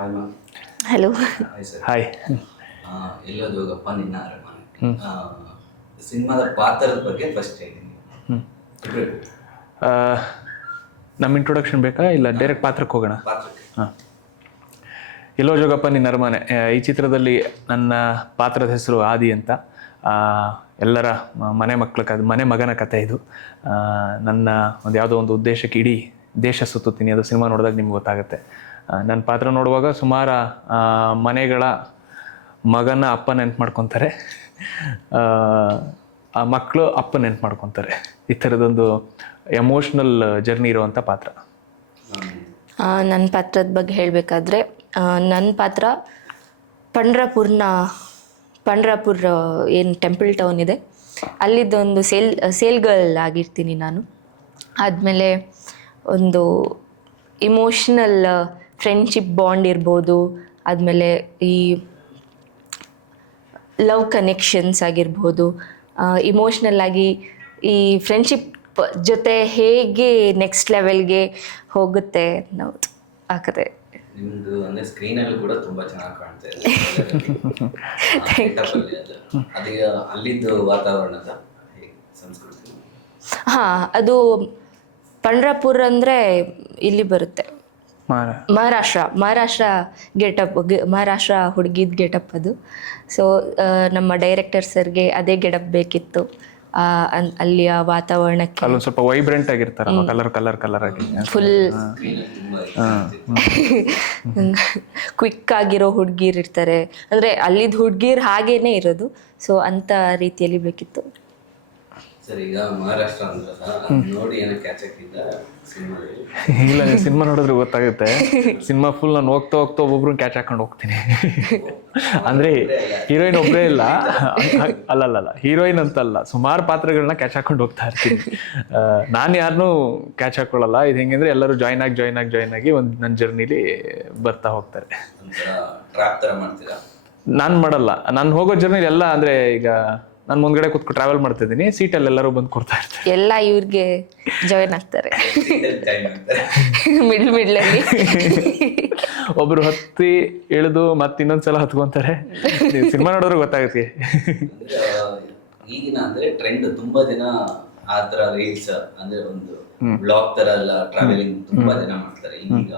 Hello. Hello. Hi sir. Hi. ಎಲ್ಲೋದೋಗಪ್ಪ ನಿನ್ನ ಅರಮನೆ ಸಿನಿಮಾದ ಪಾತ್ರದ ಬಗ್ಗೆ ಫಸ್ಟ್ ಹೇಳ್ತೀನಿ. ನಮ್ಮ ಇಂಟ್ರೊಡಕ್ಷನ್ ಬೇಕಾ ಇಲ್ಲ ಡೈರೆಕ್ಟ್ ಪಾತ್ರಕ್ಕೆ ಹೋಗೋಣ? ಪಾತ್ರಕ್ಕೆ. ಹಾಂ. ಎಲ್ಲೋ ಜೋಗಪ್ಪ ನಿನ್ನ ಅರಮನೆ, ಈ ಚಿತ್ರದಲ್ಲಿ ನನ್ನ ಪಾತ್ರದ ಹೆಸರು ಆದಿ ಅಂತ. ಎಲ್ಲರ ಮನೆ ಮಗನ ಕಥೆ ಇದು. ನನ್ನ ಯಾವುದೋ ಒಂದು ಉದ್ದೇಶಕ್ಕೆ ಇಡೀ ದೇಶ ಸುತ್ತುತ್ತೀನಿ, ಅದು ಸಿನಿಮಾ ನೋಡಿದಾಗ ನಿಮ್ಗೆ ಗೊತ್ತಾಗುತ್ತೆ. ನನ್ನ ಪಾತ್ರ ನೋಡುವಾಗ ಸುಮಾರು ಮನೆಗಳ ಮಗನ ಅಪ್ಪ ನೆನ್ಪು ಮಾಡ್ಕೊತಾರೆ, ಆ ಮಕ್ಕಳು ಅಪ್ಪ ನೆನ್ಪು ಮಾಡ್ಕೊತಾರೆ. ಈ ಥರದೊಂದು ಎಮೋಷ್ನಲ್ ಜರ್ನಿ ಇರುವಂಥ ಪಾತ್ರ. ನನ್ನ ಪಾತ್ರದ ಬಗ್ಗೆ ಹೇಳಬೇಕಾದ್ರೆ, ನನ್ನ ಪಾತ್ರ ಪಂಡ್ರಾಪುರ ಏನು ಟೆಂಪಲ್ ಟೌನ್ ಇದೆ ಅಲ್ಲಿದ್ದೊಂದು ಸೇಲ್ ಗರ್ಲ್ ಆಗಿರ್ತೀನಿ ನಾನು. ಆದಮೇಲೆ ಒಂದು ಇಮೋಷ್ನಲ್ ಫ್ರೆಂಡ್ಶಿಪ್ ಬಾಂಡ್ ಇರ್ಬೋದು, ಆದಮೇಲೆ ಈ ಲವ್ ಕನೆಕ್ಷನ್ಸ್ ಆಗಿರ್ಬೋದು, ಇಮೋಷ್ನಲ್ ಆಗಿ ಈ ಫ್ರೆಂಡ್ಶಿಪ್ ಜೊತೆ ಹೇಗೆ ನೆಕ್ಸ್ಟ್ ಲೆವೆಲ್ಗೆ ಹೋಗುತ್ತೆ ನಾವು ಆ ಕತೆ. ನಿಮ್ದು ಅಂದ್ರೆ ಸ್ಕ್ರೀನಲ್ಲಿ ಕೂಡ ತುಂಬಾ ಚೆನ್ನಾಗಿ ಕಾಣ್ತಾ ಇದೆ. ಅದೀಗ ಅಲ್ಲಿದ್ದು ವಾತಾವರಣದ ಸಂಸ್ಕೃತಿ. ಹಾಂ, ಅದು ಪಂಡ್ರಾಪುರ ಅಂದರೆ ಇಲ್ಲಿ ಬರುತ್ತೆ, ಮಹಾರಾಷ್ಟ್ರ ಗೆಟಪ್, ಮಹಾರಾಷ್ಟ್ರ ಹುಡುಗಿದ ಗೆಟಪ್ ಅದು. ಸೊ ನಮ್ಮ ಡೈರೆಕ್ಟರ್ ಸರ್ಗೆ ಅದೇ ಗೆಟಪ್ ಬೇಕಿತ್ತು. ಅಲ್ಲಿಯ ವಾತಾವರಣಕ್ಕೆ ಅಲ್ಲೊಂದು ಸ್ವಲ್ಪ ವೈಬ್ರೆಂಟ್ ಆಗಿರ್ತಾರೆ, ಕಲರ್ ಆಗಿ ಫುಲ್ ಕ್ವಿಕ್ ಆಗಿರೋ ಹುಡುಗಿರು ಇರ್ತಾರೆ. ಅಂದರೆ ಅಲ್ಲಿದ್ದ ಹುಡುಗಿರು ಹಾಗೇನೆ ಇರೋದು. ಸೊ ಅಂಥ ರೀತಿಯಲ್ಲಿ ಬೇಕಿತ್ತು. ಸರ್, ಈಗ ಮಹಾರಾಷ್ಟ್ರ ಅಂದ್ರೆ ನೋಡಿ ಏನೋ ಕ್ಯಾಚ್ ಹಾಕಿದ್ದ ಸಿನಿಮಾದಲ್ಲಿ? ಇಲ್ಲ, ನೀವು ಸಿನಿಮಾ ನೋಡಿದ್ರೆ ಗೊತ್ತಾಗುತ್ತೆ. ಸಿನಿಮಾ ಫುಲ್ ನಾನು ಹೋಗ್ತಾ ಒಬ್ಬೊಬ್ರು ಕ್ಯಾಚ್ ಹಾಕೊಂಡು ಹೋಗ್ತೀನಿ. ಅಂದ್ರೆ ಹೀರೋಯಿನ್ ಒಬ್ಬರೇ ಇಲ್ಲ, ಅಲ್ಲಲ್ಲ ಹೀರೋಯಿನ್ ಅಂತಲ್ಲ, ಸುಮಾರು ಪಾತ್ರಗಳನ್ನ ಕ್ಯಾಚ್ ಹಾಕೊಂಡು ಹೋಗ್ತಾ ಇರ್ತೀನಿ. ನಾನು ಯಾರನ್ನೂ ಕ್ಯಾಚ್ ಹಾಕೊಳ್ಳಲ್ಲ. ಇದು ಹೆಂಗಂದ್ರೆ ಎಲ್ಲರೂ ಜಾಯ್ನ್ ಆಗಿ ಒಂದು ನನ್ನ ಜರ್ನಿಲಿ ಬರ್ತಾ ಹೋಗ್ತಾರೆ. ಟ್ರ್ಯಾಪ್ ತರ ಮಾಡ್ತೀರಾ? ನಾನು ಮಾಡಲ್ಲ. ನಾನು ಹೋಗೋ ಜರ್ನಿಲಿ ಎಲ್ಲ ಅಂದ್ರೆ ಈಗ ನಾನು ಮುಂದ್ಗಡೆ ಕೂತ್ಕೊಂಡು ಟ್ರಾವೆಲ್ ಮಾಡ್ತಿದ್ದೀನಿ, ಸೀಟಲ್ಲಿ ಎಲ್ಲರೂ ಬಂದು ಕೊಡ್ತಾ ಇರ್ತಾರೆ. ಎಲ್ಲ ಇವ್ರಿಗೆ ಜಾಯ್ನ್ ಆಗ್ತಾರೆ ಮಿಡ್ಲಲ್ಲಿ. ಒಬ್ರು ಹತ್ತಿ ಇಳಿದು ಮತ್ತೆ ಇನ್ನೊಂದ್ಸಲ ಹತ್ಕೊಂತಾರೆ. ಸಿನಿಮಾ ನೋಡಿದ್ರೆ ಗೊತ್ತಾಗುತ್ತೆ. ಈಗಿನ ಅಂದ್ರೆ ಟ್ರೆಂಡ್ ತುಂಬಾ ದಿನ ಆ ತರ ರೀಲ್ಸ್ ಅಂದ್ರೆ ಒಂದು ಬ್ಲಾಗ್ ತರ ಎಲ್ಲ ಟ್ರಾವೆಲಿಂಗ್ ತುಂಬಾ ಜನ ಮಾಡ್ತಾರೆ. ಈಗ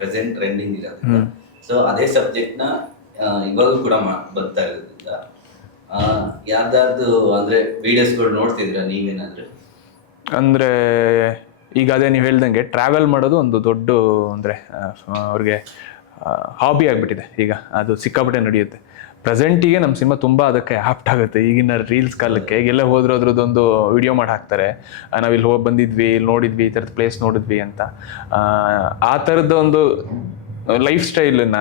ಪ್ರೆಸೆಂಟ್ ಟ್ರೆಂಡಿಂಗ್ ಇರೋದ್ರಿಂದ ಸೊ ಅದೇ ಸಬ್ಜೆಕ್ಟ್ ನ ಇವಾಗ ಕೂಡ ಬರ್ತಾ ಇರೋದ್ರಿಂದ ಯಾವ್ದಾದ್ರು ಅಂದ್ರೆ ವಿಡಿಯೋಸ್ಗಳು ನೋಡ್ತಿದ್ರ ನೀವೇನಾದ್ರು? ಅಂದ್ರೆ ಈಗ ಅದೇ ನೀವು ಹೇಳ್ದಂಗೆ ಟ್ರಾವೆಲ್ ಮಾಡೋದು ಒಂದು ದೊಡ್ಡ ಅಂದ್ರೆ ಅವ್ರಿಗೆ ಹಾಬಿ ಆಗ್ಬಿಟ್ಟಿದೆ. ಈಗ ಅದು ಸಿಕ್ಕಾಪಟ್ಟೆ ನಡೆಯುತ್ತೆ. ಪ್ರೆಸೆಂಟಿಗೆ ನಮ್ಮ ಸಿನಿಮಾ ತುಂಬಾ ಅದಕ್ಕೆ ಆಪ್ಟ್ ಆಗುತ್ತೆ. ಈಗಿನ ರೀಲ್ಸ್ ಕಾಲಕ್ಕೆ ಎಲ್ಲ ಹೋದ್ರೂ ಅದ್ರದ್ದೊಂದು ವಿಡಿಯೋ ಮಾಡಿ ಹಾಕ್ತಾರೆ, ನಾವಿಲ್ಲಿ ಹೋಗಿ ಬಂದಿದ್ವಿ, ಇಲ್ಲಿ ನೋಡಿದ್ವಿ, ಈ ಥರದ ಪ್ಲೇಸ್ ನೋಡಿದ್ವಿ ಅಂತ. ಆ ಥರದ ಒಂದು ಲೈಫ್ ಸ್ಟೈಲನ್ನ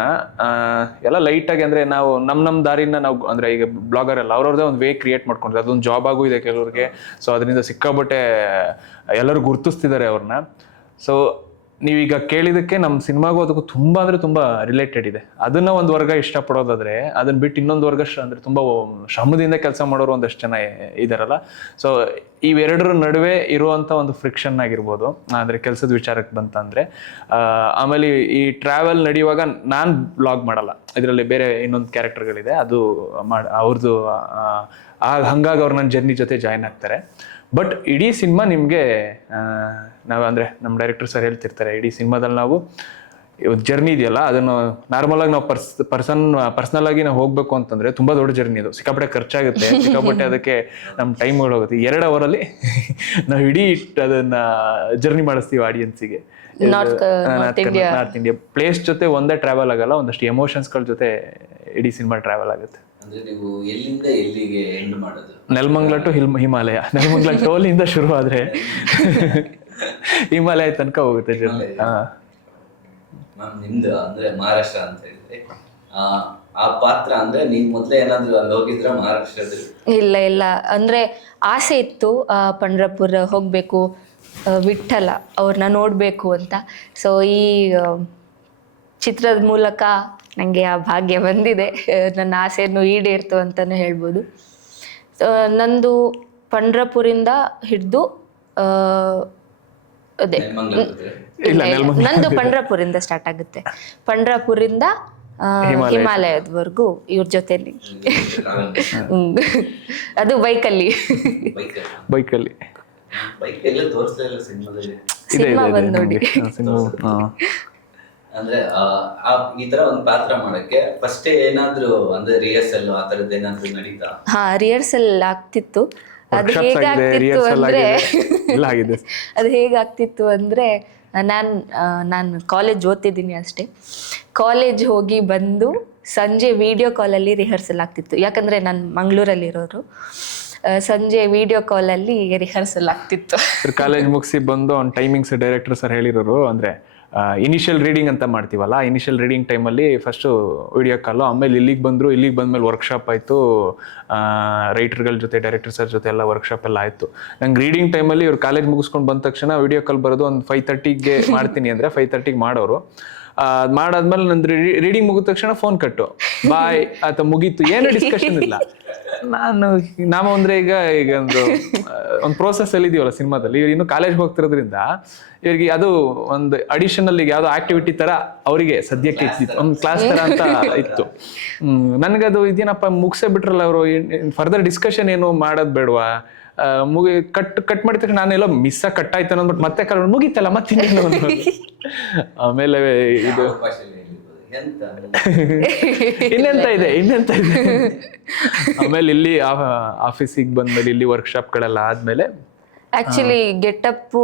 ಎಲ್ಲ ಲೈಟಾಗಿ ಅಂದರೆ ನಾವು ನಮ್ಮ ದಾರಿನ ನಾವು ಅಂದರೆ ಈಗ ಬ್ಲಾಗರ್ ಎಲ್ಲ ಅವ್ರವ್ರದ್ದೇ ಒಂದು ವೇ ಕ್ರಿಯೇಟ್ ಮಾಡ್ಕೊಂಡ್ರೆ ಅದೊಂದು ಜಾಬ್ ಆಗೂ ಇದೆ ಕೆಲವ್ರಿಗೆ. ಸೊ ಅದರಿಂದ ಸಿಕ್ಕಾಬಟ್ಟೆ ಎಲ್ಲರೂ ಗುರುತಿಸ್ತಿದ್ದಾರೆ ಅವ್ರನ್ನ. ಸೊ ನೀವೀಗ ಕೇಳಿದಕ್ಕೆ ನಮ್ಮ ಸಿನಿಮಾಗೂ ಅದಕ್ಕೂ ತುಂಬ ಅಂದರೆ ತುಂಬ ರಿಲೇಟೆಡ್ ಇದೆ. ಅದನ್ನ ಒಂದು ವರ್ಗ ಇಷ್ಟಪಡೋದಾದ್ರೆ, ಅದನ್ನ ಬಿಟ್ಟು ಇನ್ನೊಂದು ವರ್ಗ ಅಂದರೆ ತುಂಬ ಶ್ರಮದಿಂದ ಕೆಲಸ ಮಾಡೋರು ಒಂದಷ್ಟು ಜನ ಇದಾರಲ್ಲ. ಸೊ ಇವೆರಡರ ನಡುವೆ ಇರುವಂಥ ಒಂದು ಫ್ರಿಕ್ಷನ್ ಆಗಿರ್ಬೋದು, ಅಂದರೆ ಕೆಲಸದ ವಿಚಾರಕ್ಕೆ ಬಂತಂದರೆ. ಆಮೇಲೆ ಈ ಟ್ರಾವೆಲ್ ನಡೆಯುವಾಗ ನಾನು ಬ್ಲಾಗ್ ಮಾಡಲ್ಲ, ಇದರಲ್ಲಿ ಬೇರೆ ಇನ್ನೊಂದು ಕ್ಯಾರೆಕ್ಟರ್ಗಳಿದೆ, ಅದು ಅವ್ರದ್ದು ಹಂಗಾಗಿ ಅವ್ರು ನನ್ನ ಜರ್ನಿ ಜೊತೆ ಜಾಯ್ನ್ ಆಗ್ತಾರೆ. ಬಟ್ ಇಡೀ ಸಿನಿಮಾ ನಿಮಗೆ ನಾವು ಅಂದರೆ ನಮ್ಮ ಡೈರೆಕ್ಟರ್ ಸರ್ ಹೇಳ್ತಿರ್ತಾರೆ, ಇಡೀ ಸಿನಿಮಾದಲ್ಲಿ ನಾವು ಜರ್ನಿ ಇದೆಯಲ್ಲ ಅದನ್ನು ನಾರ್ಮಲಾಗಿ ನಾವು ಪರ್ಸನಲ್ ಆಗಿ ನಾವು ಹೋಗ್ಬೇಕು ಅಂತಂದ್ರೆ ತುಂಬಾ ದೊಡ್ಡ ಜರ್ನಿ. ಅದು ಸಿಕ್ಕಾಪಟ್ಟೆ ಖರ್ಚಾಗುತ್ತೆ, ಸಿಕ್ಕಾಪಟ್ಟೆ ಅದಕ್ಕೆ ನಮ್ಮ ಟೈಮ್ಗಳು ಹೋಗುತ್ತೆ. 2 ಅವರಲ್ಲಿ ನಾವು ಇಡೀ ಅದನ್ನ ಜರ್ನಿ ಮಾಡಿಸ್ತೀವಿ ಆಡಿಯನ್ಸಿಗೆ. ನಾರ್ತ್ ಇಂಡಿಯಾ ಪ್ಲೇಸ್ ಜೊತೆ ಒಂದೇ ಟ್ರಾವೆಲ್ ಆಗಲ್ಲ, ಒಂದಷ್ಟು ಎಮೋಷನ್ಸ್ಗಳ ಜೊತೆ ಇಡೀ ಸಿನಿಮಾ ಟ್ರಾವೆಲ್ ಆಗುತ್ತೆ. ಅಂದ್ರೆ ನೀವು ಎಲ್ಲಿಂದ ಎಲ್ಲಿಗೆ ಎಂಡ್ ಮಾಡೋದು? ನೆಲಮಂಗಲ ಟು ಹಿಮಾಲಯ. ನೆಲಮಂಗಲ ಟೋಲಿಂದ ಶುರು ಆದ್ರೆ ಹಿಮಾಲಯ ತನಕ ಹೋಗುತ್ತೆ ಜರ್ನಿ. ನಿಮ್ದು ಅಂದ್ರೆ ಮಹಾರಾಷ್ಟ್ರ ಅಂತ ಹೇಳಿದ್ರೆ ಆ ಪಾತ್ರ ಅಂದ್ರೆ ನೀನ್ ಮೊದ್ಲೇ ಏನಾದ್ರು ಅಲ್ಲಿ ಹೋಗಿದ್ರ ಮಹಾರಾಷ್ಟ್ರದಲ್ಲಿ? ಇಲ್ಲ ಅಂದ್ರೆ ಆಸೆ ಇತ್ತು, ಪಂಡ್ರಾಪುರ ಹೋಗ್ಬೇಕು, ವಿಠ್ಠಲ ಅವ್ರನ್ನ ನೋಡಬೇಕು ಅಂತ. ಸೊ ಈ ಚಿತ್ರದ ಮೂಲಕ ನನಗೆ ಆ ಭಾಗ್ಯ ಬಂದಿದೆ, ನನ್ನ ಆಸೆಯನ್ನು ಈಡೇರ್ತು ಅಂತಲೇ ಹೇಳ್ಬೋದು. ನಂದು ಪಂಡ್ರಾಪುರಿಂದ ಹಿಡಿದು ಅದೇ ನೆಲಮಂಗಲ ಗೊತ್ತಿದೆ. ಇಲ್ಲ, ನಂದು ಪಂಡ್ರಾಪುರಿಂದ ಸ್ಟಾರ್ಟ್ ಆಗುತ್ತೆ. ಪಂಡ್ರಾಪುರಿಂದ ಹಿಮಾಲಯದವರೆಗೂ ಇವ್ರ ಜೊತೆಲಿ. ಅದು ಬೈಕಲ್ಲಿ. ಬೈಕಲ್ಲಿ ಬೈಕ್ ಎಲ್ಲ ತೋರಿಸ್ತಾ ಇಲ್ಲ ಸಿನಿಮಾದಲ್ಲಿ. ಸಿನಿಮಾ ಬಂದು ನೋಡಿ. ಅಂದ್ರೆ ಈ ತರ ಒಂದ್ ಪಾತ್ರ ಮಾಡಕ್ಕೆ ಫಸ್ಟ್ ಏನಾದ್ರು ಅಂದ್ರೆ ರಿಹರ್ಸಲ್ ಆ ತರದ್ ಏನಾದ್ರು ನಡೀತಾ? ರಿಹರ್ಸಲ್ ಆಗ್ತಿತ್ತು. ಅದು ಹೇಗಾಗ್ತಿತ್ತು ಅಂದ್ರೆ ಅದು ಹೇಗಾಗ್ತಿತ್ತು ಅಂದ್ರೆ ನಾನು ಕಾಲೇಜ್ ಓದ್ತಿದ್ದೀನಿ ಅಷ್ಟೇ. ಕಾಲೇಜ್ ಹೋಗಿ ಬಂದು ಸಂಜೆ ವಿಡಿಯೋ ಕಾಲಲ್ಲಿ ರಿಹರ್ಸಲ್ ಆಗ್ತಿತ್ತು. ಯಾಕಂದ್ರೆ ನಾನು ಮಂಗಳೂರಲ್ಲಿರೋರು. ಸಂಜೆ ವಿಡಿಯೋ ಕಾಲಲ್ಲಿ ರಿಹರ್ಸಲ್ ಆಗ್ತಿತ್ತು. ಕಾಲೇಜ್ ಮುಗಿಸಿ ಬಂದು ಅವ್ನ ಟೈಮಿಂಗ್ಸ್ ಡೈರೆಕ್ಟರ್ ಸರ್ ಹೇಳಿರೋರು ಅಂದ್ರೆ ಇನಿಷಿಯಲ್ ರೀಡಿಂಗ್ ಅಂತ ಮಾಡ್ತೀವಲ್ಲ, ಇನಿಷಿಯಲ್ ರೀಡಿಂಗ್ ಟೈಮಲ್ಲಿ ಫಸ್ಟು ವಿಡಿಯೋ ಕಾಲು, ಆಮೇಲೆ ಇಲ್ಲಿಗೆ ಬಂದಮೇಲೆ ವರ್ಕ್ಶಾಪ್ ಆಯಿತು, ರೈಟರ್ಗಳ ಜೊತೆ ಡೈರೆಕ್ಟರ್ ಸರ್ ಜೊತೆ ಎಲ್ಲ ವರ್ಕ್ಶಾಪ್ ಎಲ್ಲ ಆಯಿತು. ನಂಗೆ ರೀಡಿಂಗ್ ಟೈಮಲ್ಲಿ ಇವ್ರು ಕಾಲೇಜ್ ಮುಗಿಸ್ಕೊಂಡು ಬಂದ ತಕ್ಷಣ ವಿಡಿಯೋ ಕಾಲ್ ಬರೋದು ಒಂದು 5:30ಗೆ ಮಾಡ್ತೀನಿ ಅಂದರೆ 5:30ಗೆ ಮಾಡೋರು. ಮಾಡಾದ್ಮೇಲೆ ನಂದು ರೀಡಿಂಗ್ ಮುಗಿದ ತಕ್ಷಣ ಫೋನ್ ಕಟ್ಟು, ಬಾಯ್ ಅಥವಾ ಮುಗೀತು, ಏನು ಡಿಸ್ಕಷನ್ ಇಲ್ಲ. ನಾವು ಅಂದ್ರೆ ಈಗ ಒಂದು ಪ್ರೋಸೆಸ್ ಅಲ್ಲಿ ಇದೀವಲ್ಲ ಸಿನಿಮಾದಲ್ಲಿ, ಇವ್ರು ಇನ್ನು ಕಾಲೇಜ್ಗೆ ಹೋಗ್ತಿರೋದ್ರಿಂದ ಇವ್ರಿಗೆ ಅದು ಒಂದು ಅಡಿಷನಲ್ ಯಾವ್ದೋ ಆಕ್ಟಿವಿಟಿ ತರ ಅವರಿಗೆ ಸದ್ಯಕ್ಕೆ ಇತ್ತು, ಒಂದು ಕ್ಲಾಸ್ ತರ ಅಂತ ಇತ್ತು. ನನ್ಗದು ಇದೇನಪ್ಪ ಮುಗಿಸೇ ಬಿಟ್ರಲ್ಲ ಅವರು, ಫರ್ದರ್ ಡಿಸ್ಕಷನ್ ಏನು ಮಾಡೋದ್ ಬೇಡವಾ, ಕಟ್ ಮಾಡಿದ ತಕ್ಷಣ ನಾನೆಲ್ಲೋ ಕಟ್ ಆಯ್ತು ಅಂದ್ಬಿಟ್ಟು ಮತ್ತೆ ಕರ್ಕೊಂಡು ಮುಗೀತಲ್ಲ ಮತ್ತೆ ಆಮೇಲೆ ಇದು ಇನ್ನೆಂತ ಇದೆ. ಆಮೇಲೆ ಇಲ್ಲಿ ಆಫೀಸಿಗೆ ಬಂದ್ಮೇಲೆ ಇಲ್ಲಿ ವರ್ಕ್ಶಾಪ್ಗಳೆಲ್ಲ ಆದ್ಮೇಲೆ ಆಕ್ಚುಲಿ ಗೆಟಪ್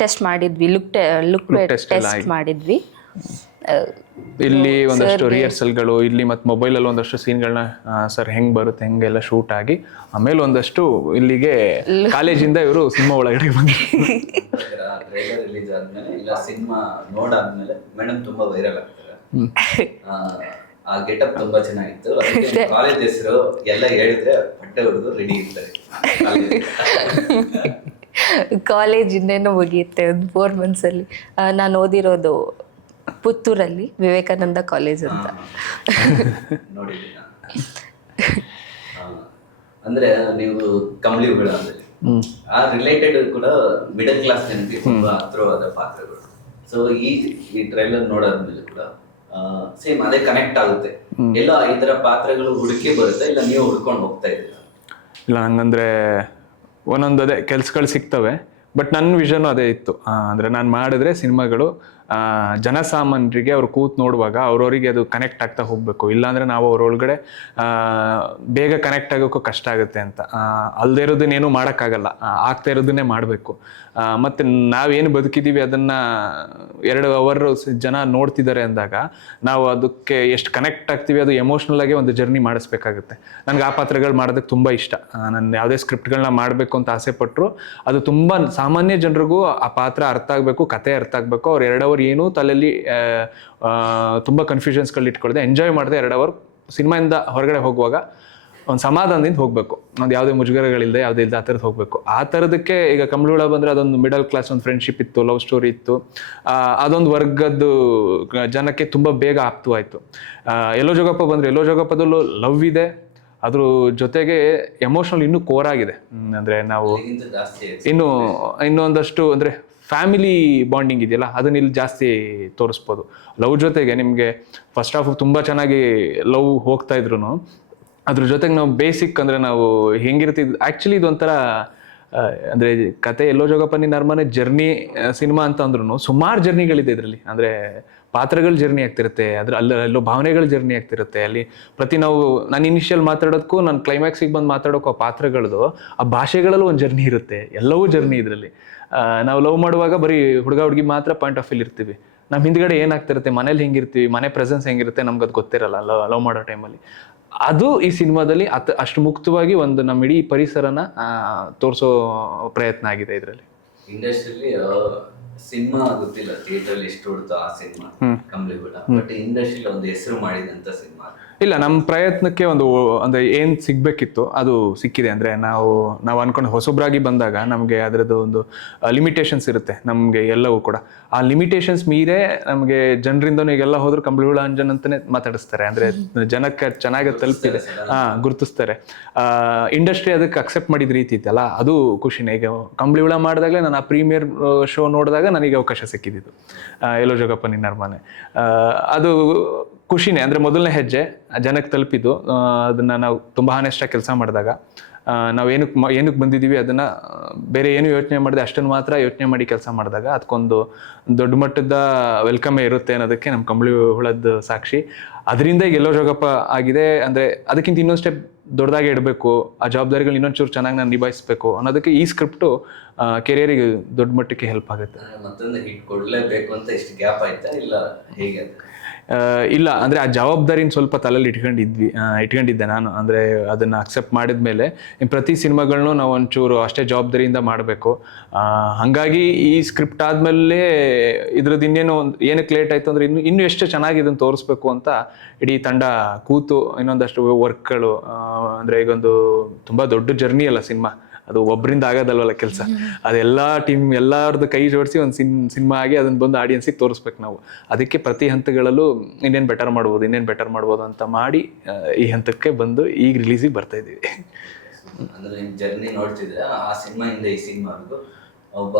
ಟೆಸ್ಟ್ ಮಾಡಿದ್ವಿ, ಲುಕ್ ಟೆಸ್ಟ್ ಮಾಡಿದ್ವಿ. ಇಲ್ಲಿ ಒಂದಷ್ಟು ರಿಹರ್ಸಲ್ಗಳು, ಇಲ್ಲಿ ಮತ್ತೆ ಮೊಬೈಲಲ್ಲಿ ಒಂದಷ್ಟು ಸೀನ್ಗಳನ್ನ ಸರ್ ಹೆಂಗ್ ಬರುತ್ತೆ ಹೆಂಗೆಲ್ಲ ಶೂಟ್ ಆಗಿ, ಆಮೇಲೆ ಒಂದಷ್ಟು ಇಲ್ಲಿಗೆ ಕಾಲೇಜಿಂದ ಇವರು ಸಿನಿಮಾ ಒಳಗಡೆ ಬಂದ್ರು. ಟ್ರೈಲರ್ ರಿಲೀಸ್ ಆದ್ಮೇಲೆ ಇಲ್ಲ ಸಿನಿಮಾ ನೋಡಾದ್ಮೇಲೆ ಮೇಡಮ್ ತುಂಬಾ ವೈರಲ್ ಆಗ್ತಾರೆ. ಆ ಗೆಟಪ್ ತುಂಬಾ ಚೆನ್ನಾಗಿತ್ತು. ಕಾಲೇಜ್ ಹೆಸರು ಎಲ್ಲ ಹೇಳಿದ್ರೆ ಬಟ್ಟೆ ಹುಡುಗರು ರೆಡಿ ಇರ್ತಾರೆ. ಕಾಲೇಜ್ ಇನ್ನೇನು ಮುಗಿಯುತ್ತೆ ಒಂದು 4 months ಅಲ್ಲಿ. ನಾನು ಓದಿರೋದು ಪುತ್ತೂರಲ್ಲಿ ವಿವೇಕಾನಂದ ಕಾಲೇಜ್ ಅಂತ. ನೋಡಿದ್ದೀನ. ಅಂದ್ರೆ ನೀವು ಕಂಬಳಿ ಹುಳ ಅಂದ್ರೆ ಆ ರಿಲೇಟೆಡ್ ಕೂಡ ಮಿಡಲ್ ಕ್ಲಾಸ್ ಜನಕ್ಕೆ ತುಂಬಾ ಹತ್ರವಾದ ಪಾತ್ರಗಳು. ಸೊ ಈ ಟ್ರೈಲರ್ ನೋಡಾದ್ಮೇಲೆ ಕೂಡ ಸೇಮ್ ಅದೇ ಕನೆಕ್ಟ್ ಆಗುತ್ತೆ. ಎಲ್ಲ ಈ ತರ ಪಾತ್ರಗಳು ಹುಡುಕಿ ಬರುತ್ತೆ, ಇಲ್ಲ ನೀವು ಹುಡ್ಕೊಂಡು ಹೋಗ್ತಾ ಇದ್ದೀರಾ? ಇಲ್ಲ, ಹಂಗಂದ್ರೆ ಒಂದೊಂದು ಅದೇ ಕೆಲ್ಸಗಳು ಸಿಗ್ತವೆ. ಬಟ್ ನನ್ನ ವಿಷನ್ ಅದೇ ಇತ್ತು, ಅಂದ್ರೆ ನಾನು ಮಾಡಿದ್ರೆ ಸಿನಿಮಾಗಳು ಜನಸಾಮಾನ್ಯರಿಗೆ ಅವ್ರು ಕೂತ್ ನೋಡುವಾಗ ಅವ್ರವರಿಗೆ ಅದು ಕನೆಕ್ಟ್ ಆಗ್ತಾ ಹೋಗ್ಬೇಕು. ಇಲ್ಲಾಂದ್ರೆ ನಾವು ಅವ್ರೊಳಗಡೆ ಬೇಗ ಕನೆಕ್ಟ್ ಆಗೋಕ್ಕೂ ಕಷ್ಟ ಆಗುತ್ತೆ ಅಂತ. ಅಲ್ಲದೆ ಇರೋದನ್ನೇನು ಮಾಡೋಕ್ಕಾಗಲ್ಲ, ಆಗ್ತಾ ಇರೋದನ್ನೇ ಮಾಡಬೇಕು. ಮತ್ತೆ ನಾವೇನು ಬದುಕಿದ್ದೀವಿ ಅದನ್ನ 2 hour ಜನ ನೋಡ್ತಿದ್ದಾರೆ ಅಂದಾಗ ನಾವು ಅದಕ್ಕೆ ಎಷ್ಟು ಕನೆಕ್ಟ್ ಆಗ್ತೀವಿ, ಅದು ಎಮೋಷ್ನಲ್ ಆಗಿ ಒಂದು ಜರ್ನಿ ಮಾಡಿಸ್ಬೇಕಾಗುತ್ತೆ. ನನಗೆ ಆ ಪಾತ್ರಗಳು ಮಾಡೋದಕ್ಕೆ ತುಂಬ ಇಷ್ಟ. ನಾನು ಯಾವುದೇ ಸ್ಕ್ರಿಪ್ಟ್ಗಳನ್ನ ಮಾಡಬೇಕು ಅಂತ ಆಸೆ ಪಟ್ಟರು ಅದು ತುಂಬ ಸಾಮಾನ್ಯ ಜನರಿಗೂ ಆ ಪಾತ್ರ ಅರ್ಥ ಆಗಬೇಕು, ಕತೆ ಅರ್ಥ ಆಗಬೇಕು. ಅವ್ರು 2 hour ಏನೂ ತಲೆಯಲ್ಲಿ ತುಂಬ ಕನ್ಫ್ಯೂಷನ್ಸ್ಗಳು ಇಟ್ಕೊಳ್ದೆ ಎಂಜಾಯ್ ಮಾಡಿದೆ 2 hour ಸಿನಿಮಾಯಿಂದ ಹೊರಗಡೆ ಹೋಗುವಾಗ ಒಂದು ಸಮಾಧಾನದಿಂದ ಹೋಗಬೇಕು. ಒಂದು ಯಾವುದೇ ಮುಜುಗರಗಳಿಲ್ಲದೆ ಯಾವುದೇ ಇಲ್ಲದೆ ಆ ಥರದ್ದು ಹೋಗಬೇಕು. ಆ ಥರದಕ್ಕೆ ಈಗ ಕಂಬಳಿಹುಳ ಬಂದರೆ ಅದೊಂದು ಮಿಡಲ್ ಕ್ಲಾಸ್ ಒಂದು ಫ್ರೆಂಡ್ಶಿಪ್ ಇತ್ತು, ಲವ್ ಸ್ಟೋರಿ ಇತ್ತು. ಅದೊಂದು ವರ್ಗದ್ದು ಜನಕ್ಕೆ ತುಂಬ ಬೇಗ ಆಪ್ತವಾಯಿತು. ಎಲ್ಲೋ ಜೋಗಪ್ಪ ಬಂದರೆ ಎಲ್ಲೋ ಜೋಗಪ್ಪದಲ್ಲೂ ಲವ್ ಇದೆ, ಅದ್ರ ಜೊತೆಗೆ ಎಮೋಷನಲ್ ಇನ್ನೂ ಕೋರ್ ಆಗಿದೆ. ಅಂದರೆ ನಾವು ಇನ್ನೊಂದಷ್ಟು ಅಂದರೆ ಫ್ಯಾಮಿಲಿ ಬಾಂಡಿಂಗ್ ಇದೆಯಲ್ಲ ಅದನ್ನ ಇಲ್ಲಿ ಜಾಸ್ತಿ ತೋರಿಸ್ಬೋದು. ಲವ್ ಜೊತೆಗೆ ನಿಮಗೆ ಫಸ್ಟ್ ಹಾಫ್ ತುಂಬ ಚೆನ್ನಾಗಿ ಲವ್ ಹೋಗ್ತಾ ಇದ್ರು, ಅದ್ರ ಜೊತೆಗೆ ನಾವು ಬೇಸಿಕ್ ಅಂದರೆ ನಾವು ಹೆಂಗಿರ್ತಿದ್ವಿ ಆ್ಯಕ್ಚುಲಿ ಇದೊಂಥರ ಅಂದರೆ ಕತೆ ಎಲ್ಲೋ ಜೋಗಪ್ಪ ನಿನ್ನ ಅರಮನೆ ಜರ್ನಿ ಸಿನಿಮಾ ಅಂತ ಅಂದ್ರೂ ಸುಮಾರು ಜರ್ನಿಗಳಿದೆ ಇದರಲ್ಲಿ. ಅಂದರೆ ಪಾತ್ರಗಳ ಜರ್ನಿ ಆಗ್ತಿರುತ್ತೆ, ಅಲ್ಲೋ ಭಾವನೆಗಳ ಜರ್ನಿ ಆಗ್ತಿರುತ್ತೆ. ಅಲ್ಲಿ ನಾನು ಇನಿಷಿಯಲ್ ಮಾತಾಡೋದಕ್ಕೂ ನಾನು ಕ್ಲೈಮ್ಯಾಕ್ಸಿಗೆ ಬಂದು ಮಾತಾಡೋಕ್ಕೂ ಆ ಪಾತ್ರಗಳದು ಆ ಭಾಷೆಗಳಲ್ಲೂ ಒಂದು ಜರ್ನಿ ಇರುತ್ತೆ. ಎಲ್ಲವೂ ಜರ್ನಿ ಇದರಲ್ಲಿ. ನಾವು ಲವ್ ಮಾಡುವಾಗ ಬರೀ ಹುಡುಗ ಹುಡುಗಿ ಮಾತ್ರ ಪಾಯಿಂಟ್ ಆಫ್ ವ್ಯೂ ಇರ್ತೀವಿ. ನಮ್ಮ ಹಿಂದ್ಗಡೆ ಏನಾಗ್ತಿರುತ್ತೆ, ಮನೇಲಿ ಹೆಂಗಿರ್ತೀವಿ, ಮನೆ ಪ್ರೆಸೆನ್ಸ್ ಹೆಂಗಿರುತ್ತೆ ನಮ್ಗೆ ಅದು ಗೊತ್ತಿರಲ್ಲ ಲವ್ ಮಾಡೋ ಟೈಮಲ್ಲಿ. ಅದು ಈ ಸಿನಿಮಾದಲ್ಲಿ ಅಷ್ಟು ಮುಕ್ತವಾಗಿ ಒಂದು ನಮ್ಮ ಇಡೀ ಪರಿಸರನ ತೋರಿಸೋ ಪ್ರಯತ್ನ ಆಗಿದೆ ಇದರಲ್ಲಿ. ಇಂಡಸ್ಟ್ರಿಯಲ್ಲಿ ಸಿನಿಮಾ ಗೊತ್ತಿಲ್ಲ ಥಿಯೇಟರ್ ಎಷ್ಟು ಹೊಡ್ತು ಆ ಸಿನಿಮಾ ಕಂಬಳಿಹುಳ, ಬಟ್ ಇಂಡಸ್ಟ್ರಿಯಲ್ಲಿ ಒಂದು ಹೆಸರು ಮಾಡಿದಂತ ಸಿನಿಮಾ. ಇಲ್ಲ, ನಮ್ಮ ಪ್ರಯತ್ನಕ್ಕೆ ಒಂದು ಅಂದ್ರೆ ಏನ್ ಸಿಗ್ಬೇಕಿತ್ತು ಅದು ಸಿಕ್ಕಿದೆ. ಅಂದ್ರೆ ನಾವು ಅನ್ಕೊಂಡು ಹೊಸಬ್ರಾಗಿ ಬಂದಾಗ ನಮಗೆ ಅದರದ್ದು ಒಂದು ಲಿಮಿಟೇಷನ್ಸ್ ಇರುತ್ತೆ ನಮಗೆ ಎಲ್ಲವೂ ಕೂಡ. ಆ ಲಿಮಿಟೇಷನ್ಸ್ ಮೀರೇ ನಮಗೆ ಜನರಿಂದನೂ ಈಗೆಲ್ಲ ಹೋದ್ರು ಕಂಬಳಿಹುಳ ಅಂಜನ್ ಅಂತಾನೆ ಮಾತಾಡಿಸ್ತಾರೆ. ಅಂದ್ರೆ ಜನಕ್ಕೆ ಚೆನ್ನಾಗಿ ತಲುಪಿದೆ, ಗುರುತಿಸ್ತಾರೆ. ಇಂಡಸ್ಟ್ರಿ ಅದಕ್ಕೆ ಅಕ್ಸೆಪ್ಟ್ ಮಾಡಿದ ರೀತಿ ಇತ್ತಲ್ಲ, ಅದು ಖುಷಿನೇ. ಈಗ ಕಂಬಳಿಹುಳ ಮಾಡಿದಾಗಲೇ ನಾನು ಆ ಪ್ರೀಮಿಯರ್ ಶೋ ನೋಡಿದಾಗ ನನಗೆ ಅವಕಾಶ ಸಿಕ್ಕಿದ್ದು ಎಲ್ಲೋ ಜೋಗಪ್ಪ ನಿನ್ನರ್ ಮನೆ. ಅದು ಖುಷಿನೇ. ಅಂದರೆ ಮೊದಲನೇ ಹೆಜ್ಜೆ ಜನಕ್ಕೆ ತಲುಪಿದ್ದು. ಅದನ್ನು ನಾವು ತುಂಬ ಹಾನೆಸ್ಟಾಗಿ ಕೆಲಸ ಮಾಡಿದಾಗ, ನಾವು ಏನಕ್ಕೆ ಬಂದಿದ್ದೀವಿ ಅದನ್ನು ಬೇರೆ ಏನು ಯೋಚನೆ ಮಾಡಿದೆ ಅಷ್ಟನ್ನು ಮಾತ್ರ ಯೋಚನೆ ಮಾಡಿ ಕೆಲಸ ಮಾಡಿದಾಗ ಅದಕ್ಕೊಂದು ದೊಡ್ಡ ಮಟ್ಟದ ವೆಲ್ಕಮೇ ಇರುತ್ತೆ ಅನ್ನೋದಕ್ಕೆ ನಮ್ಮ ಕಂಬಳಿ ಹುಳದ ಸಾಕ್ಷಿ. ಅದರಿಂದ ಈಗ ಎಲ್ಲೋ ಜೋಗಪ್ಪ ಆಗಿದೆ. ಅಂದರೆ ಅದಕ್ಕಿಂತ ಇನ್ನೊಂದು ಸ್ಟೆಪ್ ದೊಡ್ಡದಾಗಿ ಇಡಬೇಕು, ಆ ಜವಾಬ್ದಾರಿಗಳು ಇನ್ನೊಂಚೂರು ಚೆನ್ನಾಗಿ ನಾನು ನಿಭಾಯಿಸಬೇಕು ಅನ್ನೋದಕ್ಕೆ ಈ ಸ್ಕ್ರಿಪ್ಟು ಕೆರಿಯರಿಗೆ ದೊಡ್ಡ ಮಟ್ಟಕ್ಕೆ ಹೆಲ್ಪ್ ಆಗುತ್ತೆ. ಮತ್ತೊಂದು ಹಿಟ್ ಕೊಡಲೇಬೇಕು ಅಂತ ಎಷ್ಟು ಗ್ಯಾಪ್ ಆಯ್ತಾ ಇಲ್ಲ ಹೇಗೆ? ಇಲ್ಲ, ಅಂದರೆ ಆ ಜವಾಬ್ದಾರಿನ ಸ್ವಲ್ಪ ತಲೆಯಲ್ಲಿ ಇಟ್ಕೊಂಡಿದ್ದೆ ನಾನು. ಅಂದರೆ ಅದನ್ನು ಅಕ್ಸೆಪ್ಟ್ ಮಾಡಿದ್ಮೇಲೆ ಪ್ರತಿ ಸಿನಿಮಾಗಳನ್ನೂ ನಾವು ಒಂಚೂರು ಅಷ್ಟೇ ಜವಾಬ್ದಾರಿಯಿಂದ ಮಾಡಬೇಕು. ಹಾಗಾಗಿ ಈ ಸ್ಕ್ರಿಪ್ಟ್ ಆದಮೇಲೆ ಇದ್ರದ್ದು ಇನ್ನೇನು ಏನಕ್ಕೆ ಲೇಟ್ ಆಯಿತು ಅಂದರೆ ಇನ್ನೂ ಎಷ್ಟು ಚೆನ್ನಾಗಿ ಇದನ್ನು ತೋರಿಸ್ಬೇಕು ಅಂತ ಇಡೀ ತಂಡ ಕೂತು ಇನ್ನೊಂದಷ್ಟು ವರ್ಕ್ಗಳು, ಅಂದರೆ ಈಗೊಂದು ತುಂಬ ದೊಡ್ಡ ಜರ್ನಿ ಅಲ್ಲ ಸಿನಿಮಾ, ಅದು ಒಬ್ಬರಿಂದ ಆಗೋದಲ್ವಲ್ಲ ಕೆಲಸ. ಅದೆಲ್ಲ ಟೀಮ್ ಎಲ್ಲರದ್ದು ಕೈ ಜೋಡಿಸಿ ಒಂದು ಸಿನಿಮಾ ಆಗಿ ಅದನ್ನು ಬಂದು ಆಡಿಯನ್ಸಿಗೆ ತೋರಿಸ್ಬೇಕು ನಾವು. ಅದಕ್ಕೆ ಪ್ರತಿ ಹಂತಗಳಲ್ಲೂ ಇನ್ನೇನು ಬೆಟರ್ ಮಾಡ್ಬೋದು ಅಂತ ಮಾಡಿ ಈ ಹಂತಕ್ಕೆ ಬಂದು ಈಗ ರಿಲೀಸಿಗೆ ಬರ್ತಾ ಇದ್ದೀವಿ. ಅಂದರೆ ನಿಮ್ಮ ಜರ್ನಿ ನೋಡ್ತಿದ್ರೆ ಆ ಸಿನಿಮಾಯಿಂದ ಈ ಸಿನಿಮಾಗೂ ಒಬ್ಬ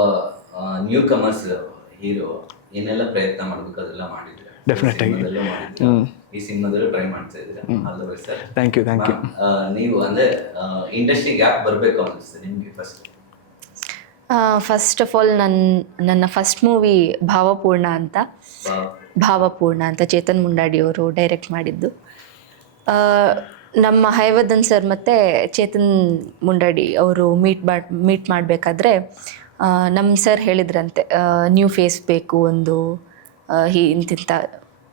ನ್ಯೂ ಕಮರ್ಸ್ ಹೀರೋ ಏನೆಲ್ಲ ಪ್ರಯತ್ನ ಮಾಡಬೇಕು ಅದೆಲ್ಲ ಮಾಡಿದ್ರೆ ಡೆಫಿನೆಟ್ ಆಗಿ ಈ ಸಿನಿಮಾದಲ್ಲೂ ಟ್ರೈ ಮಾಡ್ತಾ ಇದ್ದೀರಾ. All the best sir. Thank you. ನೀವು ಅಂದರೆ ಇಂಡಸ್ಟ್ರಿಗೆ ಯಾಕೆ ಬರಬೇಕು ಅನ್ನಿಸ್ತದೆ ನಿಮಗೆ ಫಸ್ಟ್? ಫಸ್ಟ್ ಆಫ್ ಆಲ್ ನನ್ನ ಫಸ್ಟ್ ಮೂವಿ ಭಾವಪೂರ್ಣ ಅಂತ ಚೇತನ್ ಮುಂಡಾಡಿ ಅವರು ಡೈರೆಕ್ಟ್ ಮಾಡಿದ್ದು. ನಮ್ಮ ಹೈವರ್ಧನ್ ಸರ್ ಮತ್ತು ಚೇತನ್ ಮುಂಡಾಡಿ ಅವರು ಮೀಟ್ ಮಾಡಬೇಕಾದ್ರೆ ನಮ್ಮ ಸರ್ ಹೇಳಿದ್ರಂತೆ, ನ್ಯೂ ಫೇಸ್ ಬೇಕು, ಒಂದು ಇಂತಿಂಥ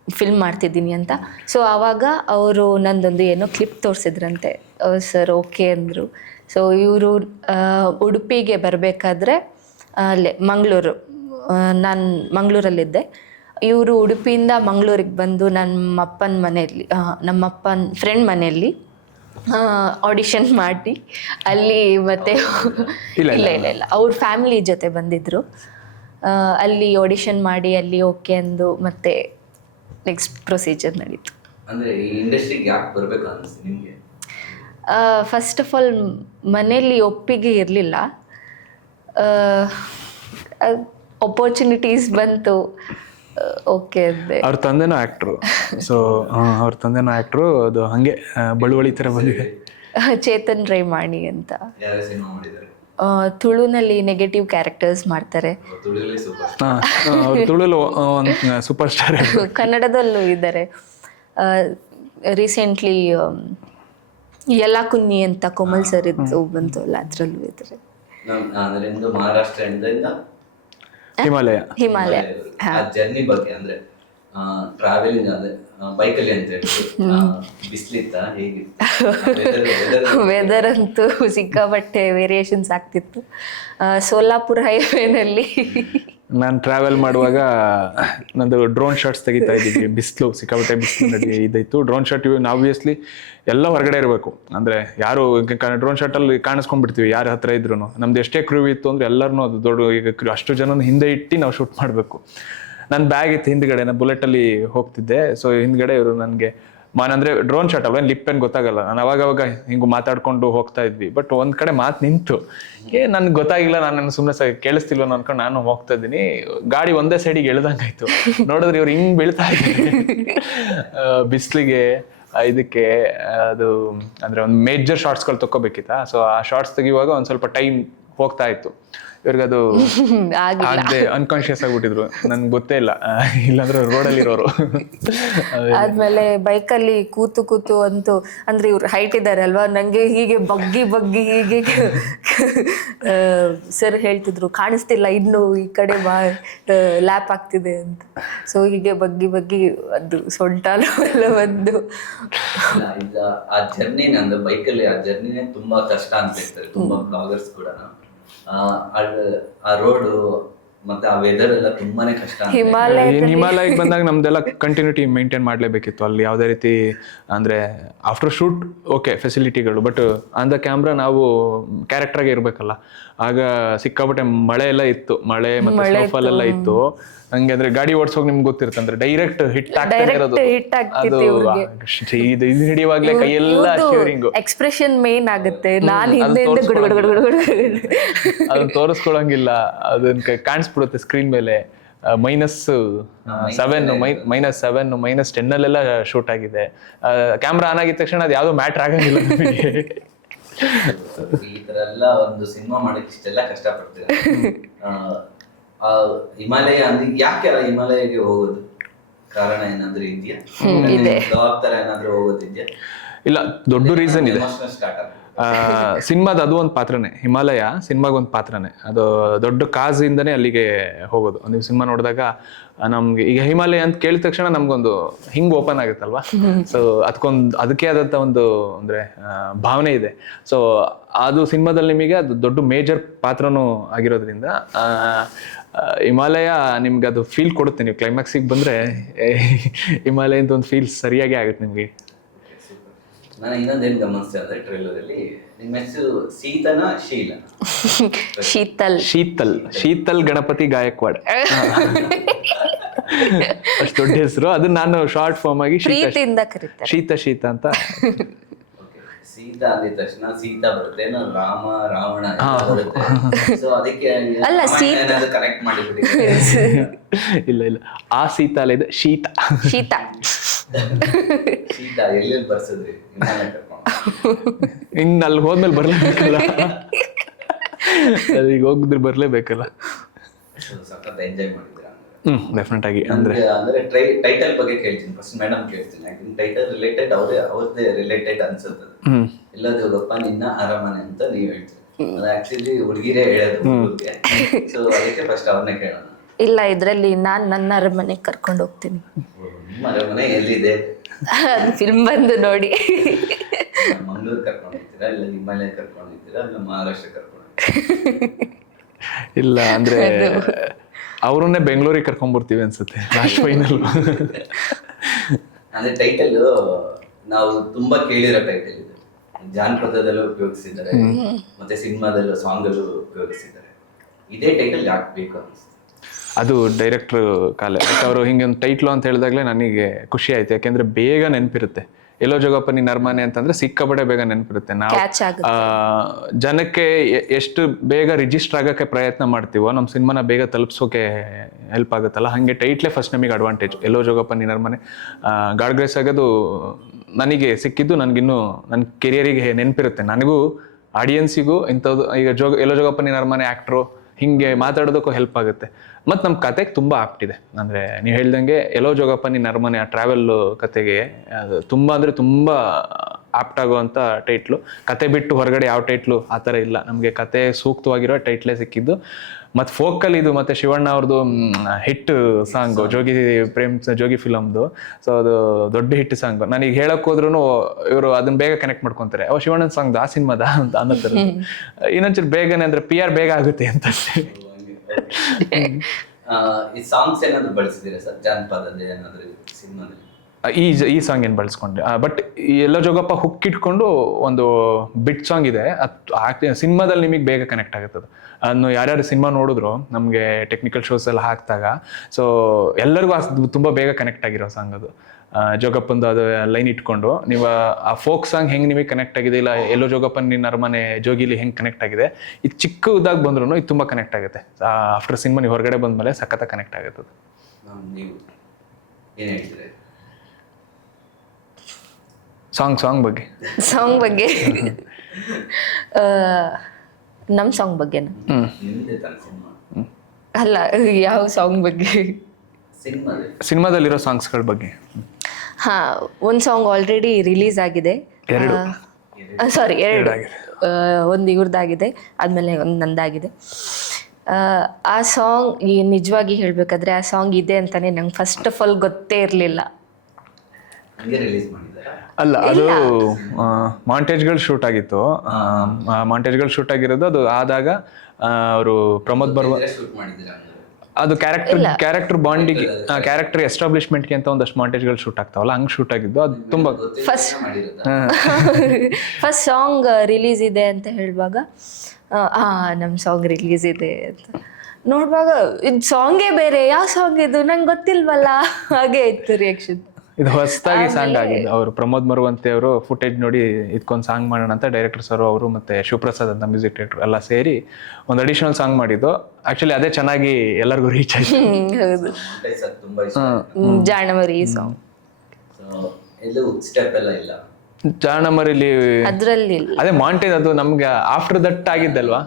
ಫಿಲ್ಮ್ ಮಾಡ್ತಿದ್ದೀನಿ ಅಂತ. ಸೊ ಆವಾಗ ಅವರು ನಂದೊಂದು ಏನೋ ಕ್ಲಿಪ್ ತೋರಿಸಿದ್ರಂತೆ. ಸರ್ ಓಕೆ ಅಂದರು. ಸೊ ಇವರು ಉಡುಪಿಗೆ ಬರಬೇಕಾದ್ರೆ ಅಲ್ಲೇ ನಾನು ಮಂಗಳೂರಲ್ಲಿದ್ದೆ. ಇವರು ಉಡುಪಿಯಿಂದ ಮಂಗಳೂರಿಗೆ ಬಂದು ನಮ್ಮಪ್ಪನ ಫ್ರೆಂಡ್ ಮನೆಯಲ್ಲಿ ಆಡಿಷನ್ ಮಾಡಿ ಅಲ್ಲಿ ಮತ್ತೆ ಇಲ್ಲ ಅವ್ರ ಫ್ಯಾಮಿಲಿ ಜೊತೆ ಬಂದಿದ್ದರು. ಅಲ್ಲಿ ಆಡಿಷನ್ ಮಾಡಿ ಅಲ್ಲಿ ಓಕೆ ಅಂದು ಮತ್ತೆ ನೆಕ್ಸ್ಟ್ ಪ್ರೊಸೀಜರ್ ನಡೀತು. ಅಂದರೆ ಈ ಇಂಡಸ್ಟ್ರಿಗೆ ಯಾಕೆ ಬರಬೇಕು ಅನ್ನಿಸ್ತು ನಿಮಗೆ? ಫಸ್ಟ್ ಆಫ್ ಆಲ್ ಮನೆಯಲ್ಲಿ ಒಪ್ಪಿಗೆ ಇರಲಿಲ್ಲ. ಅಪರ್ಚುನಿಟೀಸ್ ಬಂತು, ಓಕೆ ಅಂದೆ. ಅವ್ರ ತಂದೆನೂ ಆ್ಯಕ್ಟ್ರು. ಸೊ ಅವ್ರ ತಂದೆನೂ ಆ್ಯಕ್ಟ್ರು. ಅದು ಹಾಗೆ ಬಳುವಳಿ ಥರ ಬಂದಿದೆ. ಚೇತನ್ ರೈಮಾಣಿ ಅಂತ. ಯಾವ ಸಿನಿಮಾ ಮಾಡಿದ್ದಾರೆ? ತುಳುನಲ್ಲಿ ನೆಗೆಟಿವ್ ಕ್ಯಾರೆಕ್ಟರ್ಸ್ ಮಾಡ್ತಾರೆ. ತುಳುಲು ಸೂಪರ್ ಸ್ಟಾರ್. ಕನ್ನಡದಲ್ಲೂ ಇದ್ದಾರೆ. ರೀಸೆಂಟ್ಲಿ ಎಲ್ಲ ಕುನ್ನಿ ಅಂತ ಕೋಮಲ್ ಸರ್ ಇದ್ದು ಬಂತಲ್ಲ, ಅದರಲ್ಲೂ ಇದ್ದಾರೆ. ಮಹಾರಾಷ್ಟ್ರದಿಂದ ಹಿಮಾಲಯ ಜರ್ನಿ ಬಗ್ಗೆ ಅಂದ್ರೆ ಟ್ರಾವೆಲಿಂಗ್ ಅಂದ್ರೆ ಬೈಕಲ್ಲಿ ಅಂತ ಹೇಳಿದ್ರು, ಬಿಸಿಲಿತ್ತ ಹೇಗಿತ್ತು? ವೆದರ್ ಅಂತೂ ಸಿಕ್ಕಾಪಟ್ಟೆ ವೇರಿಯೇಷನ್ಸ್ ಆಗ್ತಿತ್ತು. ಸೋಲಾಪುರ ಹೈವೇನಲ್ಲಿ ನಾನು ಟ್ರಾವೆಲ್ ಮಾಡುವಾಗ ನಂದು ಡ್ರೋನ್ ಶಾಟ್ಸ್ ತೆಗಿತಾ ಇದ್ದೀವಿ. ಸಿಕ್ಕಾಪಟ್ಟೆ ಬಿಸಿಲು ಇದಾಯಿತು. ಡ್ರೋನ್ ಶಾಟ್ ಆಬ್ವಿಯಸ್ಲಿ ಎಲ್ಲ ಹೊರಗಡೆ ಇರಬೇಕು. ಅಂದರೆ ಯಾರು ಡ್ರೋನ್ ಶಾಟಲ್ಲಿ ಕಾಣಿಸ್ಕೊಂಡ್ಬಿಡ್ತೀವಿ ಯಾರ ಹತ್ರ ಇದ್ರು. ನಮ್ದು ಎಷ್ಟೇ ಕ್ರೂ ಇತ್ತು ಅಂದರೆ ಎಲ್ಲರನ್ನೂ ಅದು ದೊಡ್ಡ ಈಗ ಅಷ್ಟು ಜನನ ಹಿಂದೆ ಇಟ್ಟು ನಾವು ಶೂಟ್ ಮಾಡಬೇಕು. ನನ್ನ ಬ್ಯಾಗ್ ಇತ್ತು ಹಿಂದ್ಗಡೆ, ನಾನು ಬುಲೆಟಲ್ಲಿ ಹೋಗ್ತಿದ್ದೆ. ಸೊ ಹಿಂದ್ಗಡೆ ಇವರು ನನಗೆ ಅಂದರೆ ಡ್ರೋನ್ ಶಾಟ್ ಅಲ್ವ, ಲಿಪ್ ಏನು ಗೊತ್ತಾಗಲ್ಲ. ನಾನು ಅವಾಗವಾಗ ಹಿಂಗೆ ಮಾತಾಡ್ಕೊಂಡು ಹೋಗ್ತಾ ಇದ್ವಿ. ಬಟ್ ಒಂದು ಕಡೆ ಮಾತು ನಿಂತು ನನ್ಗೆ ಗೊತ್ತಾಗಿಲ್ಲ, ನಾನು ಸುಮ್ಮನೆ ಕೇಳಿಸ್ತಿಲ್ವ ಅನ್ಕೊಂಡು ನಾನು ಹೋಗ್ತಾ ಇದ್ದೀನಿ. ಗಾಡಿ ಒಂದೇ ಸೈಡಿಗೆ ಎಳ್ದಂಗಾಯ್ತು. ನೋಡಿದ್ರೆ ಇವ್ರು ಹಿಂಗೆ ಬೀಳ್ತಾ ಇದ್ದಾರೆ ಬಿಸಿಲಿಗೆ. ಇದಕ್ಕೆ ಅದು ಅಂದರೆ ಒಂದು ಮೇಜರ್ ಶಾರ್ಟ್ಸ್ಗಳು ತಗೋಬೇಕಿತ್ತ. ಸೊ ಆ ಶಾರ್ಟ್ಸ್ ತೆಗಿಯುವಾಗ ಒಂದು ಸ್ವಲ್ಪ ಟೈಮ್ ಹೋಗ್ತಾ ಇತ್ತು. ಇವ್ರಿಗದು ಆಗದೆ ಅನ್ಕಾನ್ಶಿಯಸ್ ಆಗ್ಬಿಟ್ಟಿದ್ರು. ನನ್ಗೆ ಗೊತ್ತೇ ಇಲ್ಲ, ಇಲ್ಲಾಂದ್ರೆ ರೋಡಲ್ಲಿ ಇರೋರು. ಆದ್ಮೇಲೆ ಬೈಕಲ್ಲಿ ಕೂತು ಅಂತೂ ಅಂದ್ರೆ ಇವ್ರು ಹೈಟ್ ಇದ್ದಾರೆ ಅಲ್ವಾ, ನಂಗೆ ಹೀಗೆ ಬಗ್ಗಿ ಹೀಗೆ ಸರ್ ಹೇಳ್ತಿದ್ರು, ಕಾಣಿಸ್ತಿಲ್ಲ ಇನ್ನು ಈ ಕಡೆ ಲ್ಯಾಪ್ ಆಗ್ತಿದೆ ಅಂತ. ಸೊ ಹೀಗೆ ಬಗ್ಗಿ ಅದು ಸೊಂಟಾಲು ಎಲ್ಲ ಒಂದು ಆ ಜರ್ನಿ ಅಂದ್ರೆ ಬೈಕಲ್ಲಿ ಆ ಜರ್ನಿನೇ ತುಂಬಾ ಕಷ್ಟ ಅಂತ ಹೇಳ್ತಾರೆ ತುಂಬಾ ಬ್ಲಾಗರ್ಸ್ ಕೂಡ. ಆ ರೋಡು ಮತ್ತೆ ಆ ವೆದರ್ ಎಲ್ಲ ತುಂಬಾನೇ ಕಷ್ಟ ಅಂದ್ರೆ. ಹಿಮಾಲಯಕ್ಕೆ ಬಂದಾಗ ನಮ್ದೆಲ್ಲ ಕಂಟಿನ್ಯೂಟಿ ಮೇಂಟೈನ್ ಮಾಡಲೇಬೇಕಿತ್ತು. ಅಲ್ಲಿ ಯಾವುದೇ ರೀತಿ ಅಂದರೆ ಆಫ್ಟರ್ ಶೂಟ್ ಓಕೆ ಫೆಸಿಲಿಟಿಗಳು, ಬಟ್ ಆನ್ ದ ಕ್ಯಾಮ್ರಾ ನಾವು ಕ್ಯಾರೆಕ್ಟರ್ಗೆ ಇರಬೇಕಲ್ಲ. ಆಗ ಸಿಕ್ಕಾಪಟ್ಟೆ ಮಳೆ ಎಲ್ಲ ಇತ್ತು, ಮಳೆ ಮತ್ತೆ ಸ್ನೋಫಾಲ್ ಎಲ್ಲ ಇತ್ತು. ಹಂಗೆ ಅಂದ್ರೆ ಗಾಡಿ ಓಡಿಸೋಕೆ ನಿಮ್ಗೆ ಗೊತ್ತಿರ್ತಂದ್ರೆ ಡೈರೆಕ್ಟ್ ಹಿಟ್ ಆಗ್ತಾ ಇರೋದು, ಅದು ಇದು ಹಿಡಿಯುವಾಗ್ಲೇ ಕೈಯೆಲ್ಲ ಶಿವರಿಂಗು, ಎಕ್ಸ್ಪ್ರೆಷನ್ ಮೇನ್ ಆಗುತ್ತೆ. ನಾನು ಹಿಂದೆ ಅದನ್ನ ತೋರಿಸ್ಕೊಳಂಗಿಲ್ಲ, ಅದನ್ನ ಕಾಣಿಸ್ಬಿಡುತ್ತೆ ಸ್ಕ್ರೀನ್ ಮೇಲೆ. -7 -10 ಅಲ್ಲೆಲ್ಲ ಶೂಟ್ ಆಗಿದೆ. ಕ್ಯಾಮ್ರಾ ಆನ್ ಆಗಿದ ತಕ್ಷಣ ಅದು ಯಾವ್ದೋ ಮ್ಯಾಟ್ರ್ ಆಗಂಗಿಲ್ಲ ನಮಗೆ. ಈ ತರ ಎಲ್ಲ ಒಂದು ಸಿನಿಮಾ ಮಾಡಕ್ಕೆ ಇಷ್ಟೆಲ್ಲ ಕಷ್ಟಪಡ್ತೀರ. ಹಿಮಾಲಯ ಅಂದ್ರೆ ಯಾಕೆ ಹಿಮಾಲಯಗೆ ಹೋಗೋದು ಕಾರಣ ಏನಾದ್ರು ಇದೆಯಾ? ಬ್ಲಾಗ್ ತರ ಏನಾದ್ರು ಹೋಗೋದಿದ್ಯಾ? ಇಲ್ಲ, ದೊಡ್ಡ ರೀಸನ್ ಇದೆ. ಸ್ಟಾರ್ಟ್ ಆಗುತ್ತೆ ಸಿನಿಮಾದ ಅದು ಒಂದು ಪಾತ್ರನೇ, ಹಿಮಾಲಯ ಸಿನಿಮಾಗ ಒಂದು ಪಾತ್ರನೇ. ಅದು ದೊಡ್ಡ ಕಾಜ್ ಇಂದನೇ ಅಲ್ಲಿಗೆ ಹೋಗೋದು. ನೀವು ಸಿನಿಮಾ ನೋಡಿದಾಗ ನಮ್ಗೆ ಈಗ ಹಿಮಾಲಯ ಅಂತ ಕೇಳಿದ ತಕ್ಷಣ ನಮ್ಗೊಂದು ಹಿಂಗ್ ಓಪನ್ ಆಗುತ್ತಲ್ವಾ. ಸೊ ಅದಕ್ಕೆ ಆದಂತ ಒಂದು ಅಂದ್ರೆ ಭಾವನೆ ಇದೆ. ಸೊ ಅದು ಸಿನಿಮಾದಲ್ಲಿ ನಿಮಗೆ ಅದು ದೊಡ್ಡ ಮೇಜರ್ ಪಾತ್ರನೂ ಆಗಿರೋದ್ರಿಂದ ಹಿಮಾಲಯ ನಿಮ್ಗೆ ಅದು ಫೀಲ್ ಕೊಡುತ್ತೆ. ನೀವು ಕ್ಲೈಮ್ಯಾಕ್ಸಿಗೆ ಬಂದ್ರೆ ಹಿಮಾಲಯ ಅಂತ ಒಂದು ಫೀಲ್ ಸರಿಯಾಗಿ ಆಗುತ್ತೆ ನಿಮ್ಗೆ. ನಾನು ಇನ್ನೊಂದೇನು ಗಮನಿಸಿದೆ ಅಂದ್ರೆ ಟ್ರೈಲರ್ ಅಲ್ಲಿ ನಿಮ್ಮ ಹೆಸರು ಸೀತನ ಶೀಲ? ಶೀತಲ್ ಗಣಪತಿ ಗಾಯಕ್ವಾಡ್ ಅಷ್ಟು ದೊಡ್ಡ ಹೆಸರು. ಅದನ್ನ ನಾನು ಶಾರ್ಟ್ ಫಾರ್ಮ್ ಆಗಿ ಶೀತ ಅಂತ. ಸೀತಾ ಅಂದಿದ ತಕ್ಷಣ ಸೀತಾ ಬರುತ್ತೆ, ರಾಮ ರಾವಣ ಬರುತ್ತೆ. ಸೊ ಅದಕ್ಕೆ ಕನೆಕ್ಟ್ ಮಾಡಿಬಿಡಿ. ಇಲ್ಲ ಆ ಸೀತಾ ಅಲ್ಲ, ಇದು ಶೀತ. ಶೀತಾ ಎಲ್ಲೆಲ್ಲಿ ಬರ್ಸಿದ್ರಿ? ಇನ್ನು ಅಲ್ಲಿ ಹೋದ್ಮೇಲೆ ಬರ್ಲೇಬೇಕಲ್ಲ, ಈಗ ಹೋಗಿದ್ರೆ ಬರ್ಲೇಬೇಕಲ್ಲ. ಸಖತ್ ಎಂಜಾಯ್ ಮಾಡಿದ್ರ? ಡೆಫಿನೆಟ್ ಆಗಿ. ಅಂದ್ರೆ ಟೈಟಲ್ ಬಗ್ಗೆ ಕೇಳ್ತೀನಿ ಫಸ್ಟ್, ಮೇಡಮ್ ಕೇಳ್ತೀನಿ. ಯಾಕಂದ್ರೆ ಟೈಟಲ್ ರಿಲೇಟೆಡ್ ಅವ್ರದ್ದೇ ರಿಲೇಟೆಡ್ ಅನ್ಸುತ್ತೆ. ಎಲ್ಲದು ಹೋಗಪ್ಪ ನಿನ್ನ ಅರಮನೆ ಅಂತ ನೀವ್ ಹೇಳ್ತೀರಿ, ಅದು ಆಕ್ಚುಲಿ ಹುಡುಗಿರೇ ಹೇಳೋದು. ಸೊ ಅದಕ್ಕೆ ಫಸ್ಟ್ ಅವ್ರನ್ನೇ ಕೇಳೋಣ. ಇಲ್ಲ, ಇದ್ರಲ್ಲಿ ನಾನ್ ನನ್ನ ಅರಮನೆ ಕರ್ಕೊಂಡು ಹೋಗ್ತೀನಿ. ನಿಮ್ಮ ಅರಮನೆ ಎಲ್ಲಿದೆ? ಫಿಲ್ಮ್ ಬಂದು ನೋಡಿ. ಮಂಗಳೂರು ಕರ್ಕೊಂಡು ಹೋಗ್ತೀರಾ, ಇಲ್ಲ ಹಿಮಾಲಯ ಕರ್ಕೊಂಡು ಹೋಗ್ತೀರಾ, ಇಲ್ಲ ಮಹಾರಾಷ್ಟ್ರ ಕರ್ಕೊಂಡು ಹೋಗ್ತೀರಾ? ಇಲ್ಲ ಅಂದ್ರೆ ಅವ್ರನ್ನೇ ಬೆಂಗಳೂರಿಗೆ ಕರ್ಕೊಂಡ್ಬರ್ತೀವಿ ಅನ್ಸುತ್ತೆ ಲಾಸ್ಟ್ ಫೈನಲ್. ಅಂದ್ರೆ ಟೈಟಲ್ ನಾವು ತುಂಬಾ ಕೇಳಿರೋ ಟೈಟಲ್ ಇದು. ಜಾನಪದದಲ್ಲೂ ಉಪಯೋಗಿಸಿದ್ದಾರೆ, ಮತ್ತೆ ಸಿನಿಮಾದಲ್ಲೂ ಸಾಂಗ್ ಅಲ್ಲೂ ಉಪಯೋಗಿಸಿದ್ದಾರೆ. ಇದೇ ಟೈಟಲ್ ಯಾಕೆ ಬೇಕು ಅನಿಸ್ತು? ಅದು ಡೈರೆಕ್ಟರ್ ಕಾಲೇ. ಅವರು ಹಿಂಗೆ ಒಂದು ಟೈಟ್ಲು ಅಂತ ಹೇಳಿದಾಗಲೇ ನನಗೆ ಖುಷಿ ಆಯ್ತು. ಯಾಕೆಂದ್ರೆ ಬೇಗ ನೆನಪಿರುತ್ತೆ. ಎಲ್ಲೋ ಜೋಗಪ್ಪ ನಿನ್ನ ಅರಮನೆ ಅಂತಂದ್ರೆ ಸಿಕ್ಕಾಪಟ್ಟೆ ಬೇಗ ನೆನಪಿರುತ್ತೆ. ನಾವು ಜನಕ್ಕೆ ಎಷ್ಟು ಬೇಗ ರಿಜಿಸ್ಟರ್ ಆಗಕ್ಕೆ ಪ್ರಯತ್ನ ಮಾಡ್ತೀವೋ ನಮ್ಮ ಸಿನಿಮಾನ ಬೇಗ ತಲುಪಿಸೋಕೆ ಹೆಲ್ಪ್ ಆಗುತ್ತಲ್ಲ. ಹಾಗೆ ಟೈಟ್ಲೇ ಫಸ್ಟ್ ನಮಗೆ ಅಡ್ವಾಂಟೇಜ್. ಎಲ್ಲೋ ಜೋಗಪ್ಪ ನಿನ್ನ ಅರಮನೆ ಗಾಡ್ ಗ್ರೇಸ್ ಆಗೋದು ನನಗೆ ಸಿಕ್ಕಿದ್ದು ನನಗಿನ್ನೂ ನನ್ನ ಕೆರಿಯರಿಗೆ ನೆನಪಿರುತ್ತೆ. ನನಗೂ ಆಡಿಯನ್ಸಿಗೂ ಇಂಥದ್ದು ಈಗ ಎಲ್ಲೋ ಜೋಗಪ್ಪ ನಿನ್ನ ಅರಮನೆ ಆ್ಯಕ್ಟ್ರು ಹಿಂಗೆ ಮಾತಾಡೋದಕ್ಕೂ ಹೆಲ್ಪ್ ಆಗುತ್ತೆ. ಮತ್ತು ನಮ್ಮ ಕತೆಗೆ ತುಂಬ ಆಪ್ಟಿದೆ. ಅಂದರೆ ನೀವು ಹೇಳ್ದಂಗೆ ಎಲ್ಲೋ ಜೋಗಪ್ಪ ನಿನ್ನ ಅರಮನೆ ಆ ಟ್ರಾವೆಲ್ ಕತೆಗೆ ಅದು ತುಂಬ ಅಂದರೆ ತುಂಬ ಆಪ್ಟ್ ಆಗುವಂಥ ಟೈಟ್ಲು. ಕತೆ ಬಿಟ್ಟು ಹೊರಗಡೆ ಯಾವ ಟೈಟ್ಲು ಆ ಥರ ಇಲ್ಲ. ನಮಗೆ ಕತೆ ಸೂಕ್ತವಾಗಿರೋ ಟೈಟ್ಲೇ ಸಿಕ್ಕಿದ್ದು. ಮತ್ತು ಫೋಕಲ್ ಇದು ಮತ್ತು ಶಿವಣ್ಣ ಅವ್ರದ್ದು ಹಿಟ್ ಸಾಂಗು ಜೋಗಿ ಫಿಲಮ್ದು. ಸೊ ಅದು ದೊಡ್ಡ ಹಿಟ್ ಸಾಂಗು. ನಾನೀಗ ಹೇಳಕ್ ಹೋದ್ರೂ ಇವರು ಅದನ್ನ ಬೇಗ ಕನೆಕ್ಟ್ ಮಾಡ್ಕೊತಾರೆ. ಶಿವಣ್ಣನ ಸಾಂಗ್ದು ಆ ಸಿನಿಮಾದ ಅಂತ ಅನ್ನೋದು. ಇನ್ನೊಂಚೂರು ಬೇಗನೆ ಅಂದ್ರೆ PR ಬೇಗ ಆಗುತ್ತೆ ಅಂತ. ಈ ಸಾಂಗ್ಸ್ ಏನಾದ್ರು ಬಳಸಿದ್ದೀರಾ ಸರ್ ಜಾನಪದ ಏನಾದ್ರು ಸಿನಿಮಾದಲ್ಲಿ? ಈ ಸಾಂಗ್ ಏನು ಬಳಸ್ಕೊಂಡೆ, ಬಟ್ ಎಲ್ಲೋ ಜೋಗಪ್ಪ ಹುಕ್ ಇಟ್ಕೊಂಡು ಒಂದು ಬಿಟ್ ಸಾಂಗ್ ಇದೆ. ಸಿನಿಮಾದಲ್ಲಿ ನಿಮಗೆ ಬೇಗ ಕನೆಕ್ಟ್ ಆಗುತ್ತದೆ. ಅದನ್ನು ಯಾರ್ಯಾರು ಸಿನಿಮಾ ನೋಡಿದ್ರು ನಮಗೆ ಟೆಕ್ನಿಕಲ್ ಶೋಸ್ ಎಲ್ಲ ಹಾಕಿದಾಗ, ಸೊ ಎಲ್ಲರಿಗೂ ತುಂಬ ಬೇಗ ಕನೆಕ್ಟ್ ಆಗಿರೋ ಸಾಂಗ್ ಅದು. ಜೋಗಪ್ಪಂದು ಅದು ಲೈನ್ ಇಟ್ಕೊಂಡು ನೀವು ಆ ಫೋಕ್ ಸಾಂಗ್ ಹೆಂಗೆ ನಿಮಗೆ ಕನೆಕ್ಟ್ ಆಗಿದೆ, ಇಲ್ಲ ಎಲ್ಲೋ ಜೋಗಪ್ಪನ ನಿನ್ನ ಅರಮನೆ ಜೋಗಿಲಿ ಹೆಂಗೆ ಕನೆಕ್ಟ್ ಆಗಿದೆ, ಇದು ಚಿಕ್ಕದಾಗಿ ಬಂದ್ರೂ ಇದು ತುಂಬ ಕನೆಕ್ಟ್ ಆಗುತ್ತೆ. ಆಫ್ಟರ್ ಸಿನಿಮಾ ನೀವು ಹೊರಗಡೆ ಬಂದಮೇಲೆ ಸಖತ್ತ ಕನೆಕ್ಟ್ ಆಗುತ್ತೆ. ನೀವು ಏನು ಹೇಳ್ತೀರಿ ಸಾಂಗ್ ಬಗ್ಗೆ? ನಮ್ಮ ಸಾಂಗ್ ಬಗ್ಗೆನಾ? ಅಲ್ಲ, ಯಾವ ಸಾಂಗ್ ಬಗ್ಗೆ? ಸಿನಿಮಾದಲ್ಲಿರೋ ಸಾಂಗ್ಸ್ಗಳ ಬಗ್ಗೆ. ಒಂದು ಸಾಂಗ್ ಆಲ್ರೆಡಿ ರಿಲೀಸ್ ಆಗಿದೆ. ಸಾರಿ, 2. ಒಂದು ಇವ್ರದ್ದಾಗಿದೆ, ಆದಮೇಲೆ ಒಂದು ನಂದಾಗಿದೆ. ಆ ಸಾಂಗ್ ನಿಜವಾಗಿ ಹೇಳಬೇಕಾದ್ರೆ ಆ ಸಾಂಗ್ ಇದೆ ಅಂತಲೇ ನಂಗೆ ಫಸ್ಟ್ ಆಫ್ ಆಲ್ ಗೊತ್ತೇ ಇರಲಿಲ್ಲ. ಅಲ್ಲ, ಅದು ಮಾಂಟೇಜ್ಗಳು ಶೂಟ್ ಆಗಿತ್ತು. ಮಾಂಟೇಜ್ಗಳು ಶೂಟ್ ಆಗಿರೋದು ಅದು ಆದಾಗ ಅವರು ಪ್ರಮೋದ್ ಬರ್ವ ಅದು ಕ್ಯಾರೆಕ್ಟರ್ ಬಾಂಡಿಗೆ ಕ್ಯಾರೆಕ್ಟರ್ ಎಸ್ಟಾಬ್ಲಿಷ್ಮೆಂಟ್ಗೆ ಅಂತ ಒಂದಷ್ಟು ಮಾಂಟೇಜ್ಗಳು ಶೂಟ್ ಆಗ್ತಾವಲ್ಲ, ಹಂಗೆ ಶೂಟ್ ಆಗಿದ್ದು. ಅದು ತುಂಬಾ ಫಸ್ಟ್ ಸಾಂಗ್ ರಿಲೀಸ್ ಇದೆ ಅಂತ ಹೇಳುವಾಗ ನಮ್ಮ ಸಾಂಗ್ ರಿಲೀಸ್ ಇದೆ ಅಂತ ನೋಡುವಾಗ ಇದು ಸಾಂಗೇ ಬೇರೆ, ಯಾವ ಸಾಂಗ್ ಇದು ನಂಗೆ ಗೊತ್ತಿಲ್ವಲ್ಲ, ಹಾಗೆ ಇತ್ತು ರಿಯಾಕ್ಷನ್. ಇದು ಹೊಸದಾಗಿ ಸಾಂಗ್ ಆಗಿದ್ದು. ಅವರು ಪ್ರಮೋದ್ ಮರುವಂತೆ ಅವರು ಫುಟೇಜ್ ನೋಡಿ ಇದಕ್ಕೊಂದು ಸಾಂಗ್ ಮಾಡೋಣ ಅಂತ ಡೈರೆಕ್ಟರ್ ಸರ್ ಅವರು ಮತ್ತೆ ಶಿವಪ್ರಸಾದ್ ಅಂತ ಮ್ಯೂಸಿಕ್ ಡೈರೆಕ್ಟರ್ ಎಲ್ಲ ಸೇರಿ ಒಂದು ಅಡಿಷನಲ್ ಸಾಂಗ್ ಮಾಡಿದ್ದು. ಆಕ್ಚುಲಿ ಅದೇ ಚೆನ್ನಾಗಿ ಎಲ್ಲರಿಗೂ ರೀಚ್ ಆಯ್ತು. ಹೌದು, ಜಾಣಮರಿ ಸಾಂಗ್. ಜಾಣಮರಿಲಿ ಅದ್ರಲ್ಲಿ ಅದೇ ಮಾಂಟೇಜ್, ಅದು ನಮ್ಗೆ ಆಫ್ಟರ್ ದಟ್ ಆಗಿದ್ದಲ್ವಾ.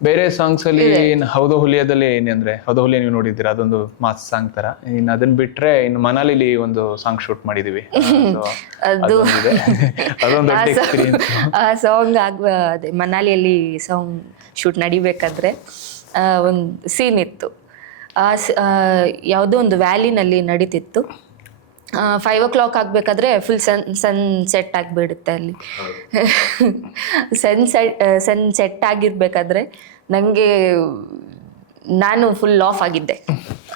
ಬೇರೆ ಸಾಂಗ್ಸ್ ಅಲ್ಲಿ ಹೌದೋ ಹುಲಿಯದಲ್ಲಿ ಏನಂದ್ರೆ ಹೌದೋ ಹುಲಿಯ ನೀವು ನೋಡಿದ್ದೀರಾ, ಅದೊಂದು ಮಾಸ್ ಸಾಂಗ್ ತರ. ಇನ್ನು ಅದನ್ನ ಬಿಟ್ರೆ ಇನ್ನು ಮನಾಲಿಲಿ ಒಂದು ಸಾಂಗ್ ಶೂಟ್ ಮಾಡಿದೀವಿ. ಅದೊಂದು ದೊಡ್ಡ ಎಕ್ಸ್ಪೀರಿಯನ್ಸ್. ಆ ಸಾಂಗ್ ಅದೇ ಮನಾಲಿಯಲ್ಲಿ ಸಾಂಗ್ ಶೂಟ್ ನಡಿಬೇಕಾದ್ರೆ ಒಂದು ಸೀನ್ ಇತ್ತು. ಯಾವುದೋ ಒಂದು ವ್ಯಾಲಿನಲ್ಲಿ ನಡೀತಿತ್ತು. 5 o'clock ಆಗಬೇಕಾದ್ರೆ ಫುಲ್ ಸನ್ ಸೆಟ್ ಆಗಿಬಿಡುತ್ತೆ ಅಲ್ಲಿ. ಸನ್ ಸೆಟ್ ಆಗಿರ್ಬೇಕಾದ್ರೆ ನನಗೆ ನಾನು ಫುಲ್ ಆಫ್ ಆಗಿದ್ದೆ.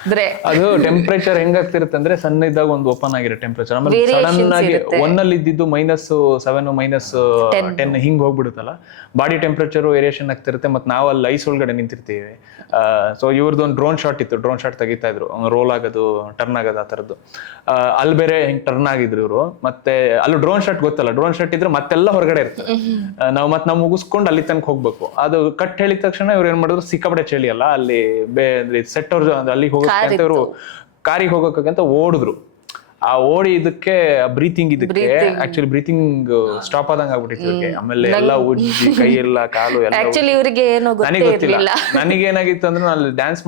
ಅಂದ್ರೆ ಅದು ಟೆಂಪರೇಚರ್ ಹೆಂಗಾಗ್ತಿರುತ್ತೆ ಅಂದ್ರೆ ಸಣ್ಣ ಇದ್ದಾಗ ಒಂದು ಓಪನ್ ಆಗಿರೋ ಟೆಂಪರೇಚರ್, ಆಮೇಲೆ ಸಡನ್ ಆಗಿ 1 ಅಲ್ಲಿ ಇದ್ದಿದ್ದು -7 -10 ಹಿಂಗ್ ಹೋಗ್ಬಿಡುತ್ತಲ್ಲ, ಬಾಡಿ ಟೆಂಪರೇಚರ್ ವೇರಿಯೇಷನ್ ಆಗ್ತಿರುತ್ತೆ. ಮತ್ತೆ ನಾವು ಅಲ್ಲಿ ಐಸ್ ಒಳಗಡೆ ನಿಂತಿರ್ತೀವಿ. ಸೊ ಇವ್ರದ್ದು ಒಂದು ಡ್ರೋನ್ ಶಾಟ್ ಇತ್ತು, ಡ್ರೋನ್ ಶಾಟ್ ತೆಗಿತಾ ಇದ್ರು, ರೋಲ್ ಆಗೋದು ಟರ್ನ್ ಆಗೋದು ಆ ಥರದ್ದು. ಅಲ್ಲಿ ಬೇರೆ ಹಿಂಗ್ ಟರ್ನ್ ಆಗಿದ್ರು ಇವರು. ಮತ್ತೆ ಅಲ್ಲಿ ಡ್ರೋನ್ ಶಾಟ್ ಗೊತ್ತಲ್ಲ, ಡ್ರೋನ್ ಶಾಟ್ ಇದ್ರೆ ಮತ್ತೆಲ್ಲ ಹೊರಗಡೆ ಇರ್ತದೆ. ನಾವು ಮುಗಿಸ್ಕೊಂಡು ಅಲ್ಲಿ ತನಕ ಹೋಗ್ಬೇಕು. ಅದು ಕಟ್ ಹೇಳಿದ ತಕ್ಷಣ ಇವ್ರು ಏನ್ ಮಾಡಿದ್ರು, ಸಿಕ್ಕಾಪಟ್ಟೆ ಚಳಿ ಅಲ್ಲ ಅಲ್ಲಿ, ಸೆಟ್ ಅವ್ರು ಅಲ್ಲಿಗೆ ಹೋಗೋಕೆ ಇವರು ಕಾರಿಗೆ ಹೋಗೋಕಂತ ಓಡಿದ್ರು. ಆ ಓಡಿ ಇದಕ್ಕೆ ಬ್ರೀತಿಂಗ್ ಇದಕ್ಕೆ ಆಕ್ಚುಲಿ ಬ್ರೀತಿಂಗ್ ಸ್ಟಾಪ್ ಆದಂಗ ಆಗ್ಬಿಟ್ಟಿತ್ತು. ಆಮೇಲೆ ಎಲ್ಲ ಉಜ್ಜಿ ಕೈ ಎಲ್ಲ ಕಾಲು ಎಲ್ಲ ನನಗೆ ಗೊತ್ತಿಲ್ಲ. ನನಗೇನಾಗಿತ್ತು ಅಂದ್ರೆ ನಾನು ಡ್ಯಾನ್ಸ್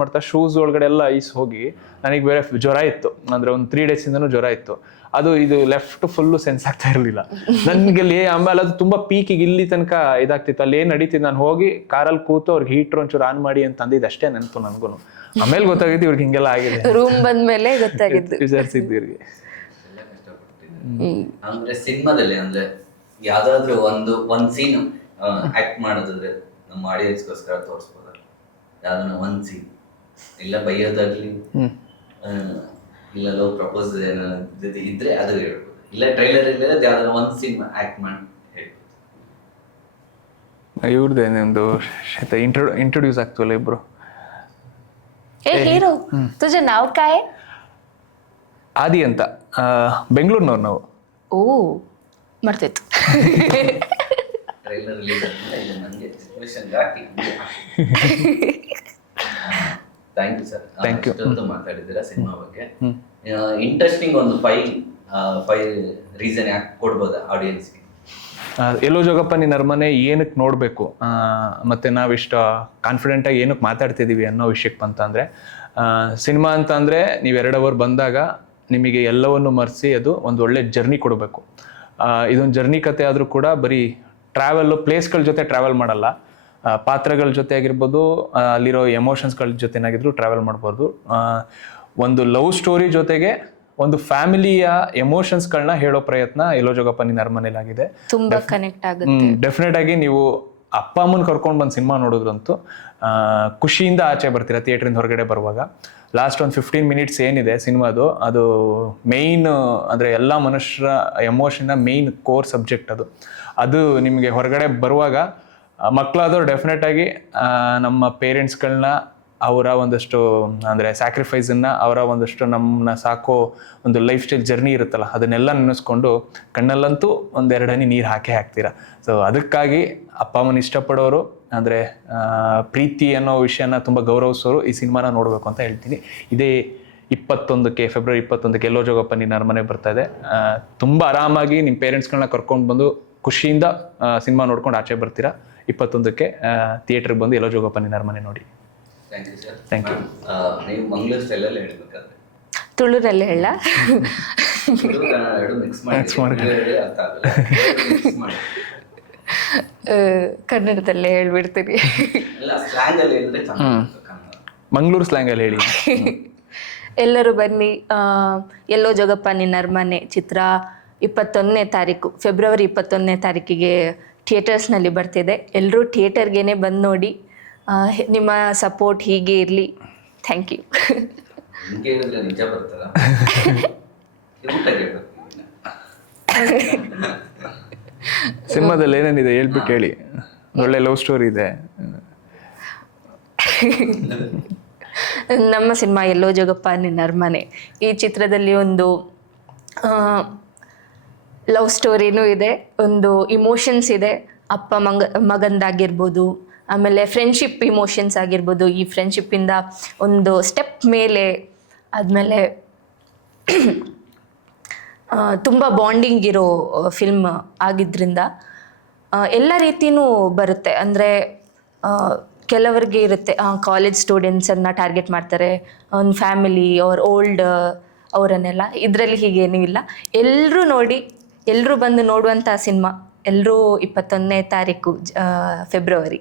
ಮಾಡ್ತಾ ಶೂಸ್ ಒಳಗಡೆ ಎಲ್ಲ ಐಸ್ ಹೋಗಿ ನನಗೆ ಬೇರೆ ಜ್ವರ ಇತ್ತು. ಅಂದ್ರೆ ಒಂದು 3 days ಇಂದನೂ ಜ್ವರ ಇತ್ತು. ಅದು ಇದು ಲೆಫ್ಟ್ ಫುಲ್ಲು ಸೆನ್ಸ್ ಆಗ್ತಾ ಇರಲಿಲ್ಲ ನನಗೆ ಅಲ್ಲಿ. ಆಮೇಲೆ ಅದು ತುಂಬಾ ಪೀಕಿಗೆ ಇಲ್ಲಿ ತನಕ ಇದಾಗ್ತಿತ್ತು. ಅಲ್ಲಿ ಏನ್ ನಡೀತಿತ್ತು, ನಾನು ಹೋಗಿ ಕಾರಲ್ಲಿ ಕೂತು ಅವ್ರಿಗೆ ಹೀಟರ್ ಒಂಚೂರು ಆನ್ ಮಾಡಿ ಅಂತ ಅಂದಿದ್ದು ಅಷ್ಟೇ ನೆನಪು ನನಗೂ. ಆಮೇಲೆ ಗೊತ್ತಾಗಿದ್ದು ಇವ್ರಿಗೆ ಹಿಂಗೆಲ್ಲ ಆಗಿದೆ. ರೂಮ್ ಬಂದ್ಮೇಲೆ ಗೊತ್ತಾಗಿದ್ದು. ವಿಚಾರಿಸಿದ್ದು ಇವ್ರಿಗೆ. ಅಂದ್ರೆ ಸಿನಿಮಾದಲ್ಲಿ ಅಂದ್ರೆ ಯಾವ್ದಾದ್ರು ಒಂದ್ ಸೀನ್ ಆಕ್ಟ್ ಮಾಡೋದಾದ್ರೆ ನಮ್ಮ ಆಡಿಯನ್ಸ್ಗೋಸ್ಕರ ತೋರಿಸ್ಬೋದಲ್ಲ, ಯಾವ್ದನ್ನ ಒಂದ್ ಸೀನ್, ಇಲ್ಲ ಬೈಯೋದಾಗ್ಲಿ, ಇಲ್ಲ ಲವ್ ಪ್ರಪೋಸ್ ಇದ್ರೆ ಅದು ಹೇಳ್ಬೋದು, ಇಲ್ಲ ಟ್ರೈಲರ್ ಇಲ್ಲದೆ ಯಾವ್ದಾದ್ರು ಒಂದ್ ಸೀನ್ ಆಕ್ಟ್ ಮಾಡಿ ಹೇಳ್ಬೋದು. ಇವ್ರದ್ದು ಇಂಟ್ರೊಡ್ಯೂಸ್ ಆಗ್ತವಲ್ಲ ಇಬ್ರು. ಏ ಹೀರೋ ತುಜ ನಾವ್ ಕಾಯ್ ಆದಿ ಅಂತ, ಬೆಂಗಳೂರಿನವ್ರು ನಾವು. ಓ ಮಾಡ್ತಿತ್ತು. ಟ್ರೈಲರ್ ರಿಲೀಸ್ ಆದ್ಮೇಲೆ ಇದು ನನಗೆ ಸಿಚುವೇಶನ್ ಹಾಕಿ. ಥ್ಯಾಂಕ್ ಯು ಸರ್, ಇಷ್ಟೊಂದು ಮಾತಾಡಿದ್ದೀರಾ ಸಿನಿಮಾ ಬಗ್ಗೆ. ಇಂಟ್ರೆಸ್ಟಿಂಗ್ ಒಂದು 5 ರೀಸನ್ ಯಾಕೆ ಕೊಡ್ಬೋದಾ ಆಡಿಯನ್ಸ್ಗೆ? ಎಲ್ಲೋ ಜೋಗಪ್ಪ ನೀನ್ ಅರಮನೆ ಏನಕ್ಕೆ ನೋಡಬೇಕು, ಮತ್ತೆ ನಾವಿಷ್ಟ ಕಾನ್ಫಿಡೆಂಟ್ ಆಗಿ ಏನಕ್ಕೆ ಮಾತಾಡ್ತಿದೀವಿ ಅನ್ನೋ ವಿಷಯಕ್ಕೆ ಬಂತಂದ್ರೆ, ಸಿನಿಮಾ ಅಂತ ಅಂದ್ರೆ ನೀವು 2 hour ಬಂದಾಗ ನಿಮಗೆ ಎಲ್ಲವನ್ನು ಮರೆಸಿ ಅದು ಒಂದು ಒಳ್ಳೆ ಜರ್ನಿ ಕೊಡಬೇಕು. ಇದೊಂದು ಜರ್ನಿ ಕತೆ ಆದರೂ ಕೂಡ ಬರೀ ಟ್ರಾವೆಲ್ ಪ್ಲೇಸ್ಗಳ ಜೊತೆ ಟ್ರಾವೆಲ್ ಮಾಡಲ್ಲ, ಪಾತ್ರಗಳ ಜೊತೆ ಆಗಿರ್ಬೋದು, ಅಲ್ಲಿರೋ ಎಮೋಷನ್ಸ್ಗಳ ಜೊತೆನಾಗಿದ್ರು ಟ್ರಾವೆಲ್ ಮಾಡ್ಬೋದು. ಒಂದು ಲವ್ ಸ್ಟೋರಿ ಜೊತೆಗೆ ಒಂದು ಫ್ಯಾಮಿಲಿಯ ಎಮೋಷನ್ಸ್ಗಳನ್ನ ಹೇಳೋ ಪ್ರಯತ್ನ ಎಲ್ಲೋ ಜೋಗಪ್ಪ ನಿನ್ನ ಅರಮನೆಲಾಗಿದೆ. ತುಂಬಾ ಕನೆಕ್ಟ್ ಆಗುತ್ತೆ. ಡೆಫಿನೆಟ್ ಆಗಿ ನೀವು ಅಪ್ಪ ಅಮ್ಮನ ಕರ್ಕೊಂಡು ಬಂದು ಸಿನಿಮಾ ನೋಡಿದ್ರಂತೂ ಖುಷಿಯಿಂದ ಆಚೆ ಬರ್ತೀರಾ ಥಿಯೇಟ್ರಿಂದ ಹೊರಗಡೆ ಬರುವಾಗ. ಲಾಸ್ಟ್ ಒಂದು 15 minutes ಏನಿದೆ ಸಿನಿಮಾದು, ಅದು ಮೇಯ್ನ್ ಅಂದರೆ ಎಲ್ಲ ಮನುಷ್ಯರ ಎಮೋಷನ್ನ ಮೇಯ್ನ್ ಕೋರ್ ಸಬ್ಜೆಕ್ಟ್ ಅದು ನಿಮಗೆ ಹೊರಗಡೆ ಬರುವಾಗ ಮಕ್ಕಳಾದವ್ರು ಡೆಫಿನೆಟ್ ಆಗಿ ನಮ್ಮ ಪೇರೆಂಟ್ಸ್ಗಳನ್ನ, ಅವರ ಒಂದಷ್ಟು ಅಂದರೆ ಸ್ಯಾಕ್ರಿಫೈಸನ್ನ, ಅವರ ಒಂದಷ್ಟು ನಮ್ಮನ್ನ ಸಾಕೋ ಒಂದು ಲೈಫ್ ಸ್ಟೈಲ್ ಜರ್ನಿ ಇರುತ್ತಲ್ಲ, ಅದನ್ನೆಲ್ಲ ನೆನೆಸ್ಕೊಂಡು ಕಣ್ಣಲ್ಲಂತೂ 1-2 ಹನಿ ನೀರು ಹಾಕ್ತೀರಾ. ಸೊ ಅದಕ್ಕಾಗಿ ಅಪ್ಪ ಅಮ್ಮನ ಇಷ್ಟಪಡೋರು, ಅಂದರೆ ಪ್ರೀತಿ ಅನ್ನೋ ವಿಷಯನ ತುಂಬ ಗೌರವಿಸೋರು ಈ ಸಿನಿಮಾನ ನೋಡಬೇಕು ಅಂತ ಹೇಳ್ತೀನಿ. ಇದೇ ಫೆಬ್ರವರಿ 21 ಎಲ್ಲೋ ಜೋಗಪ್ಪ ನಿನ್ನ ಅರಮನೆ ಬರ್ತಾ ಇದೆ. ತುಂಬ ಆರಾಮಾಗಿ ನಿಮ್ಮ ಪೇರೆಂಟ್ಸ್ಗಳನ್ನ ಕರ್ಕೊಂಡು ಬಂದು ಖುಷಿಯಿಂದ ಸಿನಿಮಾ ನೋಡ್ಕೊಂಡು ಆಚೆ ಬರ್ತೀರಾ. 21 ಥಿಯೇಟ್ರಿಗೆ ಬಂದು ಎಲ್ಲೋ ಜೋಗಪ್ಪ ನಿನ್ನ ಅರಮನೆ ನೋಡಿ. Thank you sir. Thank you. ನೀವು ಮಂಗಳೂರು ಸ್ಟೈಲಲ್ಲಿ ಹೇಳ್ಬೇಕಾದ್ರೆ ತುಳುರಲ್ಲಿ ಹೇಳ, ಮಿಕ್ಸ್ ಮಾಡಿ ಕನ್ನಡದಲ್ಲೇ ಹೇಳ್ಬಿಡ್ತೀನಿ. ಮಂಗಳೂರು ಸ್ಲ್ಯಾಂಗಲ್ಲಿ ಹೇಳಿ. ಎಲ್ಲರೂ ಬನ್ನಿ, ಎಲ್ಲೋ ಜೋಗಪ್ಪ ನಿನ್ನ ಅರಮನೆ ಚಿತ್ರ 21ನೇ ತಾರೀಕು, ಫೆಬ್ರವರಿ 21ನೇ ತಾರೀಕಿಗೆ ಥಿಯೇಟರ್ಸ್ನಲ್ಲಿ ಬರ್ತಿದೆ. ಎಲ್ಲರೂ ಥಿಯೇಟರ್ಗೇನೆ ಬಂದು ನೋಡಿ. ನಿಮ್ಮ ಸಪೋರ್ಟ್ ಹೀಗೆ ಇರಲಿ. Thank you. ಹಿಂಗೆ ಹೇಳಿದ್ರೆ ನಿಜ ಬರ್ತಾರ ಊಟ ಕೇಳ್ಬೇಕು ಸಿನಿಮಾದಲ್ಲಿ ಏನೇನಿದೆ ಹೇಳ್ಬಿಟ್ಟು ಹೇಳಿ. ಒಳ್ಳೆ ಲವ್ ಸ್ಟೋರಿ ಇದೆ. ನಮ್ಮ ಸಿನಿಮಾ ಎಲ್ಲೋ ಜೋಗಪ್ಪ ನಿನ್ನ ಅರಮನೆ, ಈ ಚಿತ್ರದಲ್ಲಿ ಒಂದು ಲವ್ ಸ್ಟೋರಿನೂ ಇದೆ, ಒಂದು ಇಮೋಷನ್ಸ್ ಇದೆ, ಅಪ್ಪ ಮಗಂದಾಗಿರ್ಬೋದು, ಆಮೇಲೆ ಫ್ರೆಂಡ್ಶಿಪ್ ಇಮೋಷನ್ಸ್ ಆಗಿರ್ಬೋದು. ಈ ಫ್ರೆಂಡ್ಶಿಪ್ಪಿಂದ ಒಂದು ಸ್ಟೆಪ್ ಮೇಲೆ ಆದಮೇಲೆ ತುಂಬ ಬಾಂಡಿಂಗ್ ಇರೋ ಫಿಲ್ಮ್ ಆಗಿದ್ದರಿಂದ ಎಲ್ಲ ರೀತಿಯೂ ಬರುತ್ತೆ. ಅಂದರೆ ಕೆಲವರಿಗೆ ಇರುತ್ತೆ ಕಾಲೇಜ್ ಸ್ಟೂಡೆಂಟ್ಸನ್ನು ಟಾರ್ಗೆಟ್ ಮಾಡ್ತಾರೆ, ಒಂದು ಫ್ಯಾಮಿಲಿ ಅವ್ರ ಓಲ್ಡ್ ಅವರನ್ನೆಲ್ಲ. ಇದರಲ್ಲಿ ಹೀಗೇನೂ ಇಲ್ಲ. ಎಲ್ಲರೂ ನೋಡಿ, ಎಲ್ಲರೂ ಬಂದು ನೋಡುವಂಥ ಸಿನಿಮಾ. ಎಲ್ಲರೂ 21ನೇ ತಾರೀಕು ಫೆಬ್ರವರಿ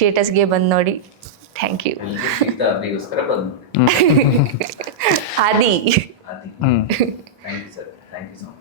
ಥಿಯೇಟರ್ಸ್ಗೆ ಬಂದು ನೋಡಿ. Thank you. ಅಭಿಗೋಸ್ಕರ ಬಂದು ಆದಿ. Thank you sir, thank you so much.